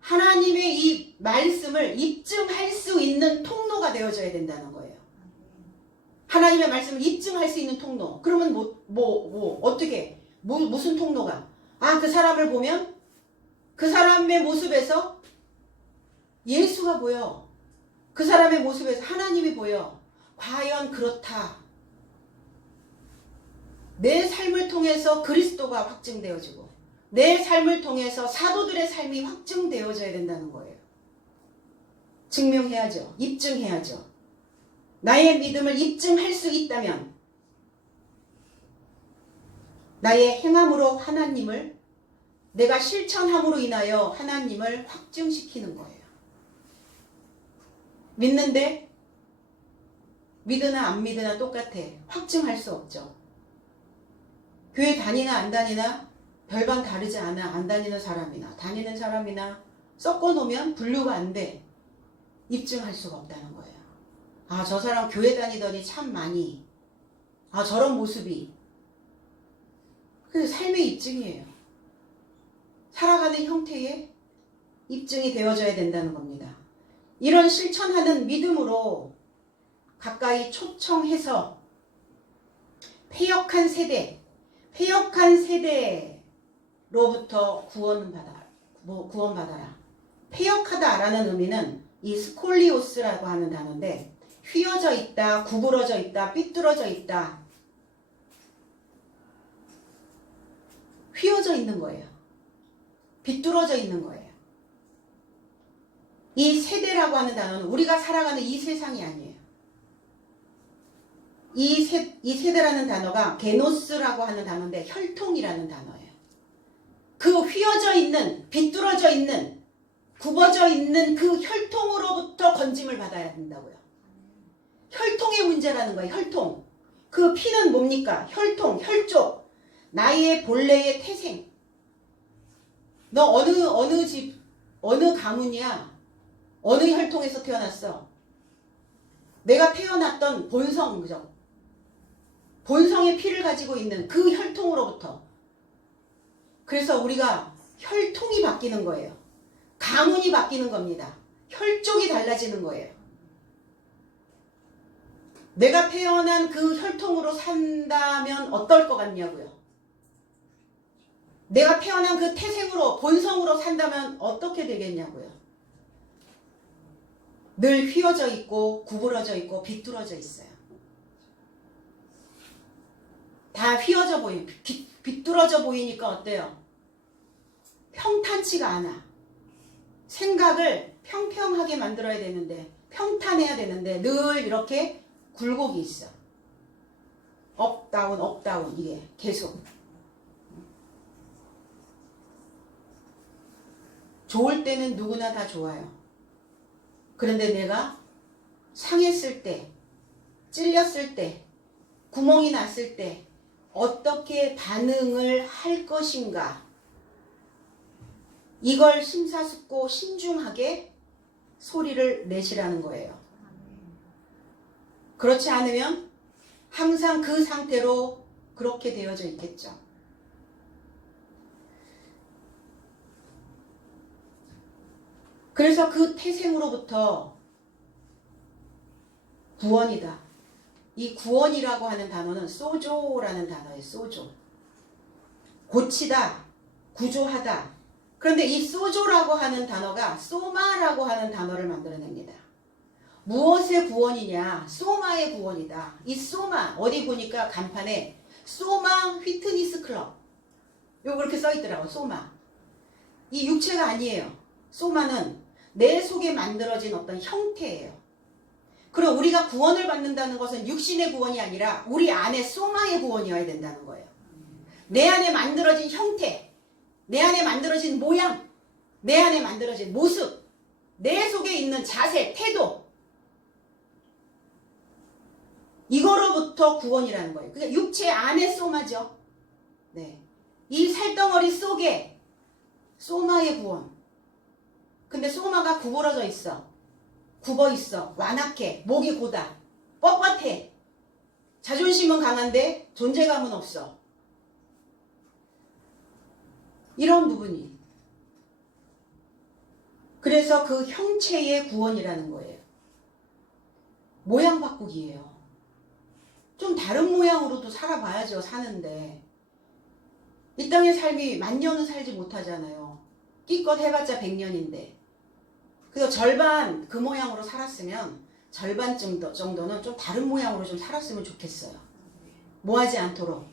하나님의 이 말씀을 입증할 수 있는 통로가 되어져야 된다는 거예요. 하나님의 말씀을 입증할 수 있는 통로. 그러면 어떻게? 무슨 통로가? 그 사람을 보면 그 사람의 모습에서 예수가 보여. 그 사람의 모습에서 하나님이 보여. 과연 그렇다. 내 삶을 통해서 그리스도가 확증되어지고 내 삶을 통해서 사도들의 삶이 확증되어져야 된다는 거예요. 증명해야죠. 입증해야죠. 나의 믿음을 입증할 수 있다면 나의 행함으로 하나님을, 내가 실천함으로 인하여 하나님을 확증시키는 거예요. 믿는데 믿으나 안 믿으나 똑같아. 확증할 수 없죠. 교회 다니나 안 다니나 별반 다르지 않아. 안 다니는 사람이나 다니는 사람이나 섞어놓으면 분류가 안 돼. 입증할 수가 없다는 거예요. 저 사람 교회 다니더니 참 많이, 저런 모습이. 그게 삶의 입증이에요. 살아가는 형태의 입증이 되어져야 된다는 겁니다. 이런 실천하는 믿음으로 가까이 초청해서 패역한 세대로부터 구원받아라. 패역하다라는 의미는 이 스콜리오스라고 하는 단어인데, 휘어져 있다, 구부러져 있다, 삐뚤어져 있다. 휘어져 있는 거예요. 비뚤어져 있는 거예요. 이 세대라고 하는 단어는 우리가 살아가는 이 세상이 아니에요. 이 세대라는 단어가 게노스라고 하는 단어인데 혈통이라는 단어예요. 그 휘어져 있는, 비뚤어져 있는, 굽어져 있는 그 혈통으로부터 건짐을 받아야 된다고요. 혈통의 문제라는 거예요. 혈통. 그 피는 뭡니까? 혈통, 혈족. 나의 본래의 태생. 너 어느 집, 어느 가문이야? 어느 혈통에서 태어났어? 내가 태어났던 본성의 피를 가지고 있는 그 혈통으로부터. 그래서 우리가 혈통이 바뀌는 거예요. 가문이 바뀌는 겁니다. 혈족이 달라지는 거예요. 내가 태어난 그 혈통으로 산다면 어떨 것 같냐고요. 내가 태어난 그 태생으로, 본성으로 산다면 어떻게 되겠냐고요. 늘 휘어져 있고 구부러져 있고 비뚤어져 있어요. 다 휘어져 비뚤어져 보이니까 어때요? 평탄치가 않아. 생각을 평평하게 만들어야 되는데, 평탄해야 되는데 늘 이렇게 굴곡이 있어. 업다운 이게 계속. 좋을 때는 누구나 다 좋아요. 그런데 내가 상했을 때, 찔렸을 때, 구멍이 났을 때 어떻게 반응을 할 것인가, 이걸 심사숙고 신중하게 소리를 내시라는 거예요. 그렇지 않으면 항상 그 상태로 그렇게 되어져 있겠죠. 그래서 그 태생으로부터 구원이다. 이 구원이라고 하는 단어는 소조라는 단어예요. 소조. 고치다, 구조하다. 그런데 이 소조라고 하는 단어가 소마라고 하는 단어를 만들어냅니다. 무엇의 구원이냐? 소마의 구원이다. 이 소마, 어디 보니까 간판에 소마 휘트니스 클럽. 요거 그렇게 써있더라고요. 소마. 이 육체가 아니에요. 소마는 내 속에 만들어진 어떤 형태예요. 그럼 우리가 구원을 받는다는 것은 육신의 구원이 아니라 우리 안에 소마의 구원이어야 된다는 거예요. 내 안에 만들어진 형태, 내 안에 만들어진 모양, 내 안에 만들어진 모습, 내 속에 있는 자세, 태도, 이거로부터 구원이라는 거예요. 그러니까 육체 안에 소마죠. 네. 이 살덩어리 속에 소마의 구원. 근데 소마가 구부러져 있어. 굽어 있어. 완악해. 목이 고다. 뻣뻣해. 자존심은 강한데 존재감은 없어. 이런 부분이. 그래서 그 형체의 구원이라는 거예요. 모양 바꾸기예요. 좀 다른 모양으로도 살아봐야죠. 사는데. 이 땅의 삶이 만년은 살지 못하잖아요. 끼껏 해봤자 100년인데. 그래서 절반 그 모양으로 살았으면 절반 정도는 좀 다른 모양으로 좀 살았으면 좋겠어요. 뭐 하지 않도록.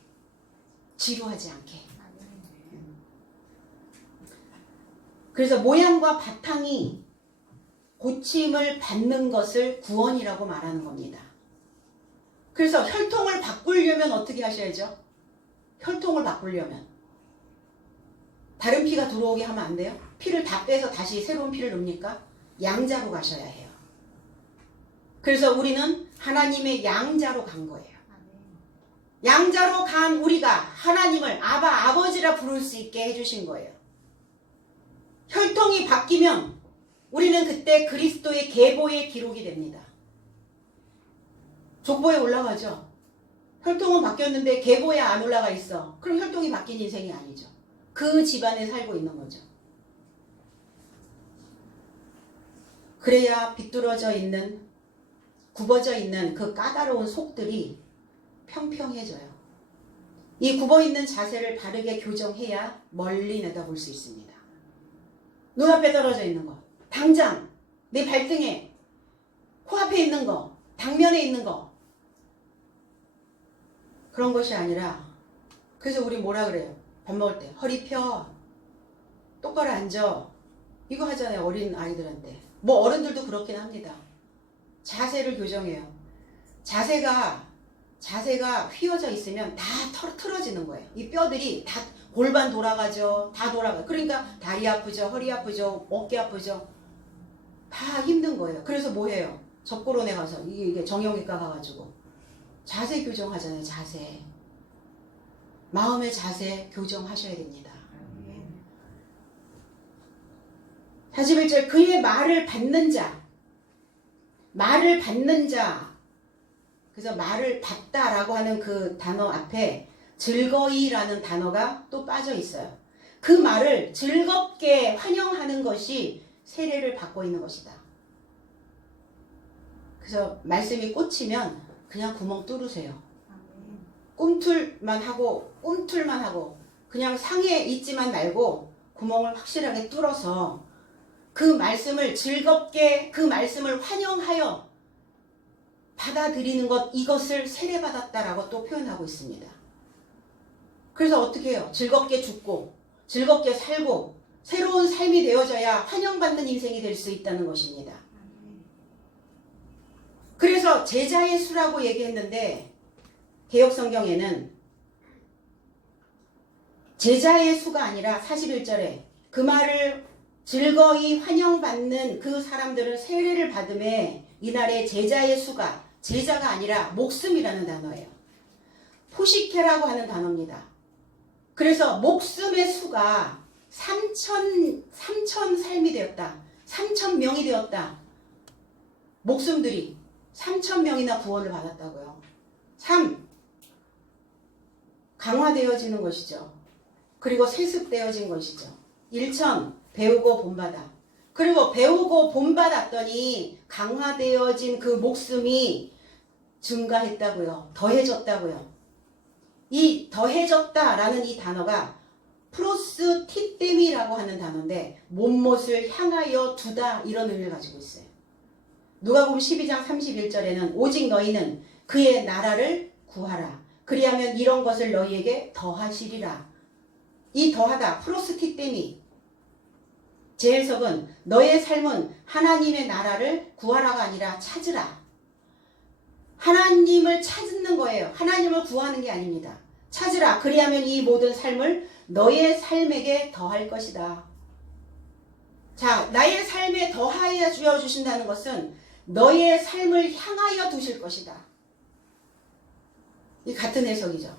지루하지 않게. 그래서 모양과 바탕이 고침을 받는 것을 구원이라고 말하는 겁니다. 그래서 혈통을 바꾸려면 어떻게 하셔야죠? 혈통을 바꾸려면 다른 피가 들어오게 하면 안 돼요? 피를 다 빼서 다시 새로운 피를 넣습니까? 양자로 가셔야 해요. 그래서 우리는 하나님의 양자로 간 거예요. 양자로 간 우리가 하나님을 아바, 아버지라 부를 수 있게 해주신 거예요. 혈통이 바뀌면 우리는 그때 그리스도의 계보의 기록이 됩니다. 족보에 올라가죠. 혈통은 바뀌었는데 계보에 안 올라가 있어. 그럼 혈통이 바뀐 인생이 아니죠. 그 집안에 살고 있는 거죠. 그래야 비뚤어져 있는, 굽어져 있는 그 까다로운 속들이 평평해져요. 이 굽어있는 자세를 바르게 교정해야 멀리 내다볼 수 있습니다. 눈앞에 떨어져 있는 거, 당장 내 발등에, 코앞에 있는 거, 당면에 있는 거, 그런 것이 아니라, 그래서 우리 뭐라 그래요? 밥 먹을 때 허리 펴, 똑바로 앉아, 이거 하잖아요. 어린 아이들한테. 뭐 어른들도 그렇긴 합니다. 자세를 교정해요. 자세가 휘어져 있으면 다 틀어지는 거예요. 이 뼈들이 다 골반 돌아가죠. 다 돌아가요. 그러니까 다리 아프죠. 허리 아프죠. 어깨 아프죠. 다 힘든 거예요. 그래서 뭐 해요? 접고론에 가서 이게 정형외과 가가지고 자세 교정하잖아요. 자세. 마음의 자세 교정하셔야 됩니다. 41절 그의 말을 받는 자. 그래서 말을 받다라고 하는 그 단어 앞에 즐거이라는 단어가 또 빠져 있어요. 그 말을 즐겁게 환영하는 것이 세례를 받고 있는 것이다. 그래서 말씀이 꽂히면 그냥 구멍 뚫으세요. 꿈틀만 하고 그냥 상에 있지만 말고 구멍을 확실하게 뚫어서 그 말씀을 즐겁게 그 말씀을 환영하여 받아들이는 것, 이것을 세례받았다라고 또 표현하고 있습니다. 그래서 어떻게 해요? 즐겁게 죽고 즐겁게 살고 새로운 삶이 되어져야 환영받는 인생이 될 수 있다는 것입니다. 그래서 제자의 수라고 얘기했는데 개역성경에는 제자의 수가 아니라 41절에 그 말을 즐거이 환영받는 그 사람들은 세례를 받음에 이날의 제자의 수가 제자가 아니라 목숨이라는 단어예요. 포시케라고 하는 단어입니다. 그래서 목숨의 수가 3천 삶이 되었다. 3,000명이 되었다. 목숨들이 3,000명이나 구원을 받았다고요. 3. 강화되어지는 것이죠. 그리고 세습되어진 것이죠. 1천 배우고 본받아. 그리고 배우고 본받았더니 강화되어진 그 목숨이 증가했다고요. 더해졌다고요. 이 더해졌다라는 이 단어가 프로스티댐이라고 하는 단어인데 못못을 향하여 두다 이런 의미를 가지고 있어요. 누가복음 12장 31절에는 오직 너희는 그의 나라를 구하라. 그리하면 이런 것을 너희에게 더하시리라. 이 더하다 프로스티댐이 제 해석은 너의 삶은 하나님의 나라를 구하라가 아니라 찾으라. 하나님을 찾는 거예요. 하나님을 구하는 게 아닙니다. 찾으라. 그리하면 이 모든 삶을 너의 삶에게 더할 것이다. 자, 나의 삶에 더하여 주신다는 것은 너의 삶을 향하여 두실 것이다. 이 같은 해석이죠.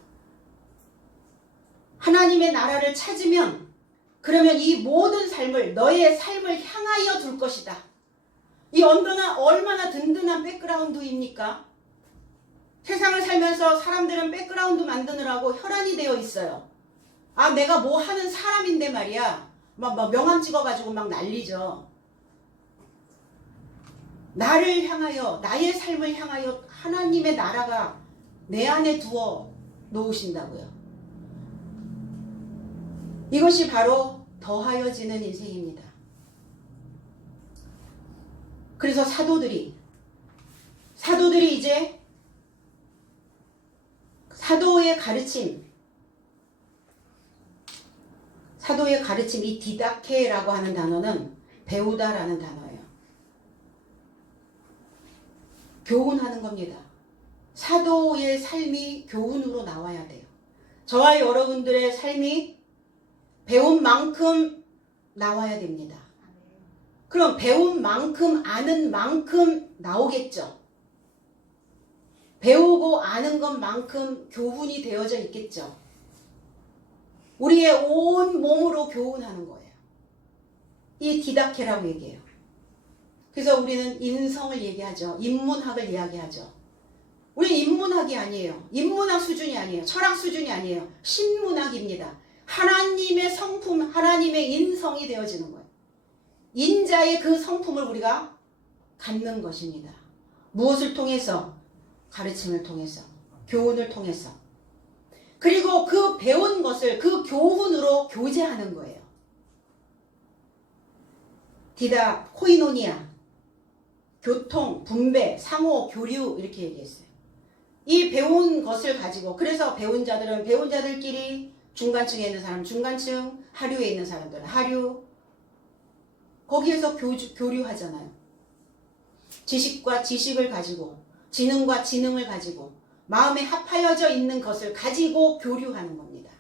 하나님의 나라를 찾으면 그러면 이 모든 삶을 너의 삶을 향하여 둘 것이다. 이 얼마나 든든한 백그라운드입니까? 세상을 살면서 사람들은 백그라운드 만드느라고 혈안이 되어 있어요. 아, 내가 뭐 하는 사람인데 말이야. 막 명함 찍어가지고 막 난리죠. 나를 향하여, 나의 삶을 향하여 하나님의 나라가 내 안에 두어 놓으신다고요. 이것이 바로 더하여지는 인생입니다. 그래서 사도들이 이제 사도의 가르침, 이 디다케라고 하는 단어는 배우다라는 단어예요. 교훈하는 겁니다. 사도의 삶이 교훈으로 나와야 돼요. 저와 여러분들의 삶이 배운 만큼 나와야 됩니다. 그럼 배운 만큼 아는 만큼 나오겠죠. 배우고 아는 것만큼 교훈이 되어져 있겠죠. 우리의 온 몸으로 교훈하는 거예요. 이 디다케라고 얘기해요. 그래서 우리는 인성을 얘기하죠. 인문학을 이야기하죠. 우리는 인문학이 아니에요. 인문학 수준이 아니에요. 철학 수준이 아니에요. 신문학입니다. 하나님의 성품, 하나님의 인성이 되어지는 거예요. 인자의 그 성품을 우리가 갖는 것입니다. 무엇을 통해서? 가르침을 통해서, 교훈을 통해서. 그리고 그 배운 것을 그 교훈으로 교제하는 거예요. 코이노니아, 교통, 분배, 상호, 교류 이렇게 얘기했어요. 이 배운 것을 가지고 그래서 배운 자들은 배운 자들끼리 중간층에 있는 사람 중간층, 하류에 있는 사람들은 하류 거기에서 교류하잖아요. 지식과 지식을 가지고 지능과 지능을 가지고 마음에 합하여져 있는 것을 가지고 교류하는 겁니다.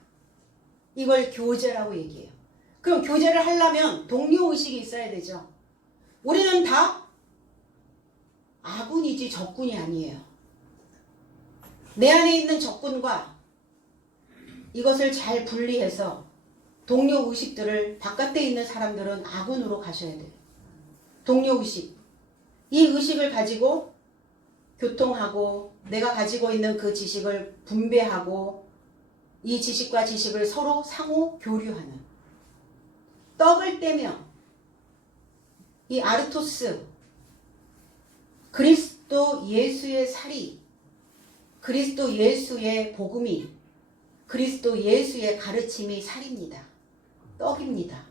이걸 교제라고 얘기해요. 그럼 교제를 하려면 동료의식이 있어야 되죠. 우리는 다 아군이지 적군이 아니에요. 내 안에 있는 적군과 이것을 잘 분리해서 동료의식들을 바깥에 있는 사람들은 아군으로 가셔야 돼요. 동료의식. 이 의식을 가지고 교통하고 내가 가지고 있는 그 지식을 분배하고 이 지식과 지식을 서로 상호 교류하는 떡을 떼며 이 아르토스 그리스도 예수의 살이 그리스도 예수의 복음이 그리스도 예수의 가르침이 살입니다. 떡입니다.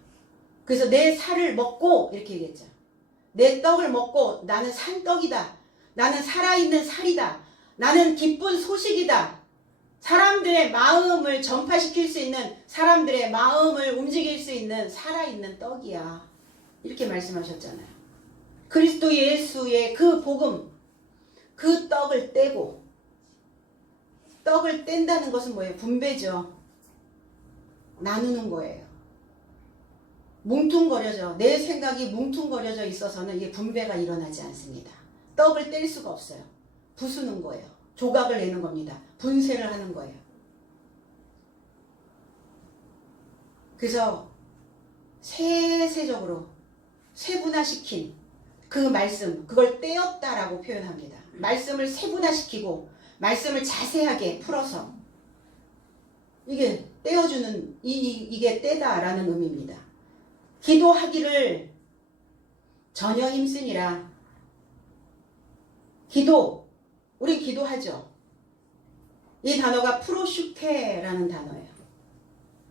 그래서 내 살을 먹고 이렇게 얘기했죠. 내 떡을 먹고 나는 산떡이다. 나는 살아있는 살이다. 나는 기쁜 소식이다. 사람들의 마음을 전파시킬 수 있는 사람들의 마음을 움직일 수 있는 살아있는 떡이야. 이렇게 말씀하셨잖아요. 그리스도 예수의 그 복음 그 떡을 떼고 떡을 뗀다는 것은 뭐예요? 분배죠. 나누는 거예요. 뭉퉁거려져 내 생각이 뭉퉁거려져 있어서는 이게 분배가 일어나지 않습니다. 떡을 뗄 수가 없어요. 부수는 거예요. 조각을 내는 겁니다. 분쇄를 하는 거예요. 그래서 세세적으로 세분화시킨 그 말씀, 그걸 떼었다라고 표현합니다. 말씀을 세분화시키고 말씀을 자세하게 풀어서 이게 떼어주는 이게 떼다라는 의미입니다. 기도하기를 전혀 힘쓰니라. 기도, 우리 기도하죠. 이 단어가 프로슈케라는 단어예요.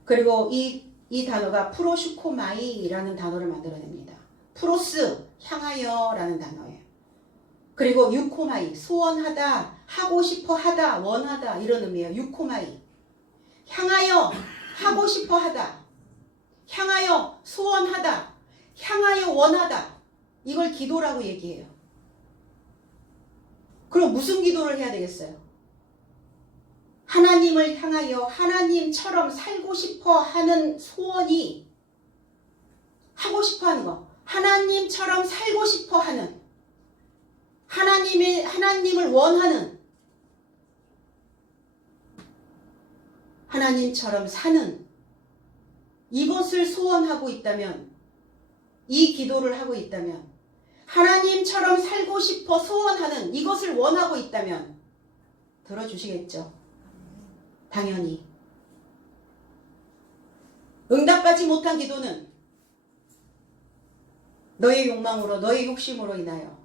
그리고 이 단어가 프로슈코마이라는 단어를 만들어냅니다. 프로스, 향하여라는 단어예요. 그리고 유코마이, 소원하다, 하고 싶어 하다, 원하다 이런 의미예요. 유코마이. 향하여, 하고 싶어 하다. 향하여, 소원하다. 향하여, 원하다. 이걸 기도라고 얘기해요. 그럼 무슨 기도를 해야 되겠어요? 하나님을 향하여 하나님처럼 살고 싶어 하는 소원이, 하고 싶어 하는 거. 하나님처럼 살고 싶어 하는, 하나님을 원하는, 하나님처럼 사는, 이것을 소원하고 있다면, 이 기도를 하고 있다면, 하나님처럼 살고 싶어 소원하는 이것을 원하고 있다면 들어주시겠죠? 당연히. 응답받지 못한 기도는 너의 욕망으로, 너의 욕심으로 인하여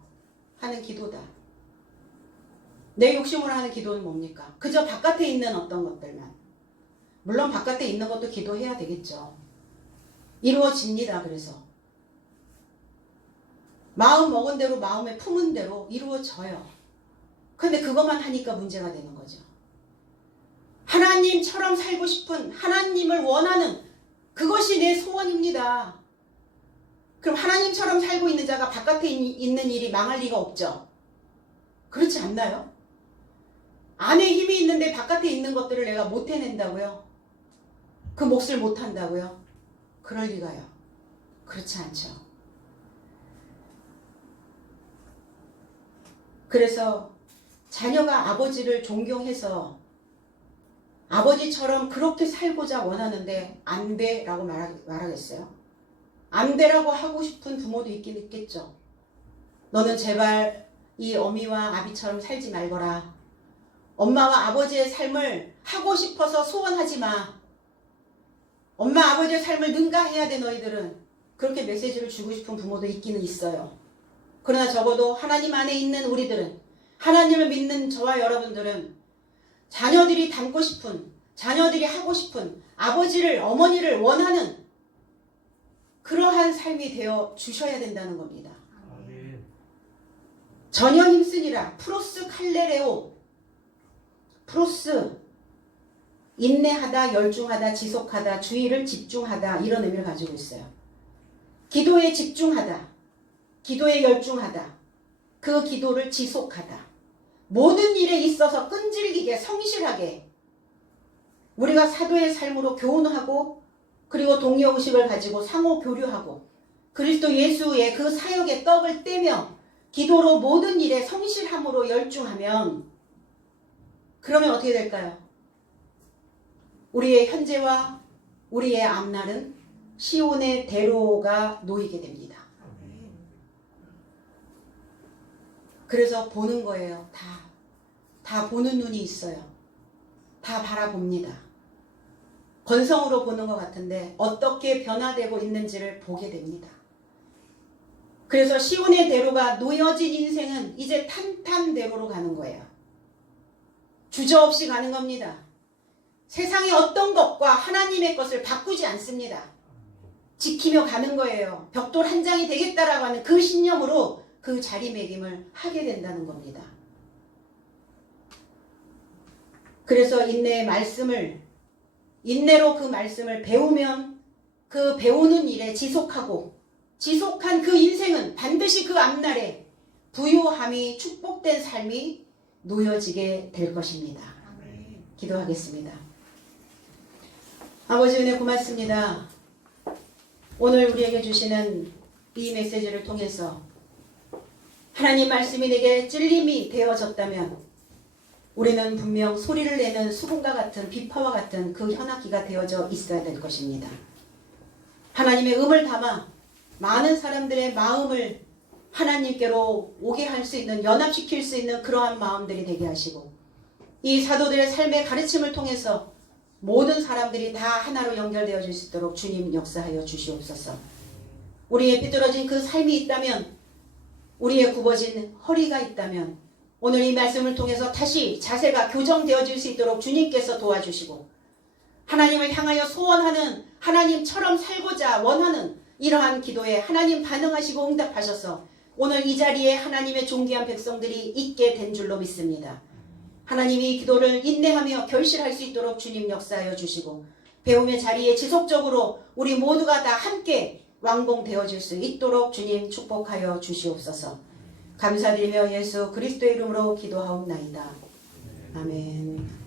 하는 기도다. 내 욕심으로 하는 기도는 뭡니까? 그저 바깥에 있는 어떤 것들만. 물론 바깥에 있는 것도 기도해야 되겠죠. 이루어집니다. 그래서 마음 먹은 대로, 마음에 품은 대로 이루어져요. 근데 그것만 하니까 문제가 되는 거죠. 하나님처럼 살고 싶은, 하나님을 원하는 그것이 내 소원입니다. 그럼 하나님처럼 살고 있는 자가 바깥에 있는 일이 망할 리가 없죠. 그렇지 않나요? 안에 힘이 있는데 바깥에 있는 것들을 내가 못 해낸다고요? 그 몫을 못 한다고요? 그럴 리가요. 그렇지 않죠. 그래서 자녀가 아버지를 존경해서 아버지처럼 그렇게 살고자 원하는데 안 돼라고 말하겠어요? 안 돼라고 하고 싶은 부모도 있긴 있겠죠. 너는 제발 이 어미와 아비처럼 살지 말거라. 엄마와 아버지의 삶을 하고 싶어서 소원하지 마. 엄마 아버지의 삶을 능가해야 돼 너희들은. 그렇게 메시지를 주고 싶은 부모도 있기는 있어요. 그러나 적어도 하나님 안에 있는 우리들은, 하나님을 믿는 저와 여러분들은 자녀들이 닮고 싶은, 자녀들이 하고 싶은, 아버지를, 어머니를 원하는 그러한 삶이 되어 주셔야 된다는 겁니다. 전혀 힘쓰니라. 프로스 칼레레오. 프로스. 인내하다, 열중하다, 지속하다, 주의를 집중하다 이런 의미를 가지고 있어요. 기도에 집중하다. 기도에 열중하다. 그 기도를 지속하다. 모든 일에 있어서 끈질기게 성실하게 우리가 사도의 삶으로 교훈하고 그리고 동료의식을 가지고 상호 교류하고 그리스도 예수의 그 사역의 떡을 떼며 기도로 모든 일에 성실함으로 열중하면 그러면 어떻게 될까요? 우리의 현재와 우리의 앞날은 시온의 대로가 놓이게 됩니다. 그래서 보는 거예요. 다 보는 눈이 있어요. 다 바라봅니다. 건성으로 보는 것 같은데 어떻게 변화되고 있는지를 보게 됩니다. 그래서 시온의 대로가 놓여진 인생은 이제 탄탄대로로 가는 거예요. 주저없이 가는 겁니다. 세상의 어떤 것과 하나님의 것을 바꾸지 않습니다. 지키며 가는 거예요. 벽돌 한 장이 되겠다라고 하는 그 신념으로 그 자리매김을 하게 된다는 겁니다. 그래서 인내의 말씀을, 인내로 그 말씀을 배우면 그 배우는 일에 지속하고 지속한 그 인생은 반드시 그 앞날에 부유함이 축복된 삶이 놓여지게 될 것입니다. 기도하겠습니다. 아버지 은혜 고맙습니다. 오늘 우리에게 주시는 이 메시지를 통해서 하나님 말씀이 내게 찔림이 되어졌다면 우리는 분명 소리를 내는 수금과 같은 비파와 같은 그 현악기가 되어져 있어야 될 것입니다. 하나님의 음을 담아 많은 사람들의 마음을 하나님께로 오게 할 수 있는, 연합시킬 수 있는 그러한 마음들이 되게 하시고 이 사도들의 삶의 가르침을 통해서 모든 사람들이 다 하나로 연결되어질 수 있도록 주님 역사하여 주시옵소서. 우리의 삐뚤어진 그 삶이 있다면, 우리의 굽어진 허리가 있다면 오늘 이 말씀을 통해서 다시 자세가 교정되어질 수 있도록 주님께서 도와주시고 하나님을 향하여 소원하는 하나님처럼 살고자 원하는 이러한 기도에 하나님 반응하시고 응답하셔서 오늘 이 자리에 하나님의 존귀한 백성들이 있게 된 줄로 믿습니다. 하나님이 이 기도를 인내하며 결실할 수 있도록 주님 역사하여 주시고 배움의 자리에 지속적으로 우리 모두가 다 함께 완공되어질 수 있도록 주님 축복하여 주시옵소서. 감사드리며 예수 그리스도의 이름으로 기도하옵나이다. 아멘.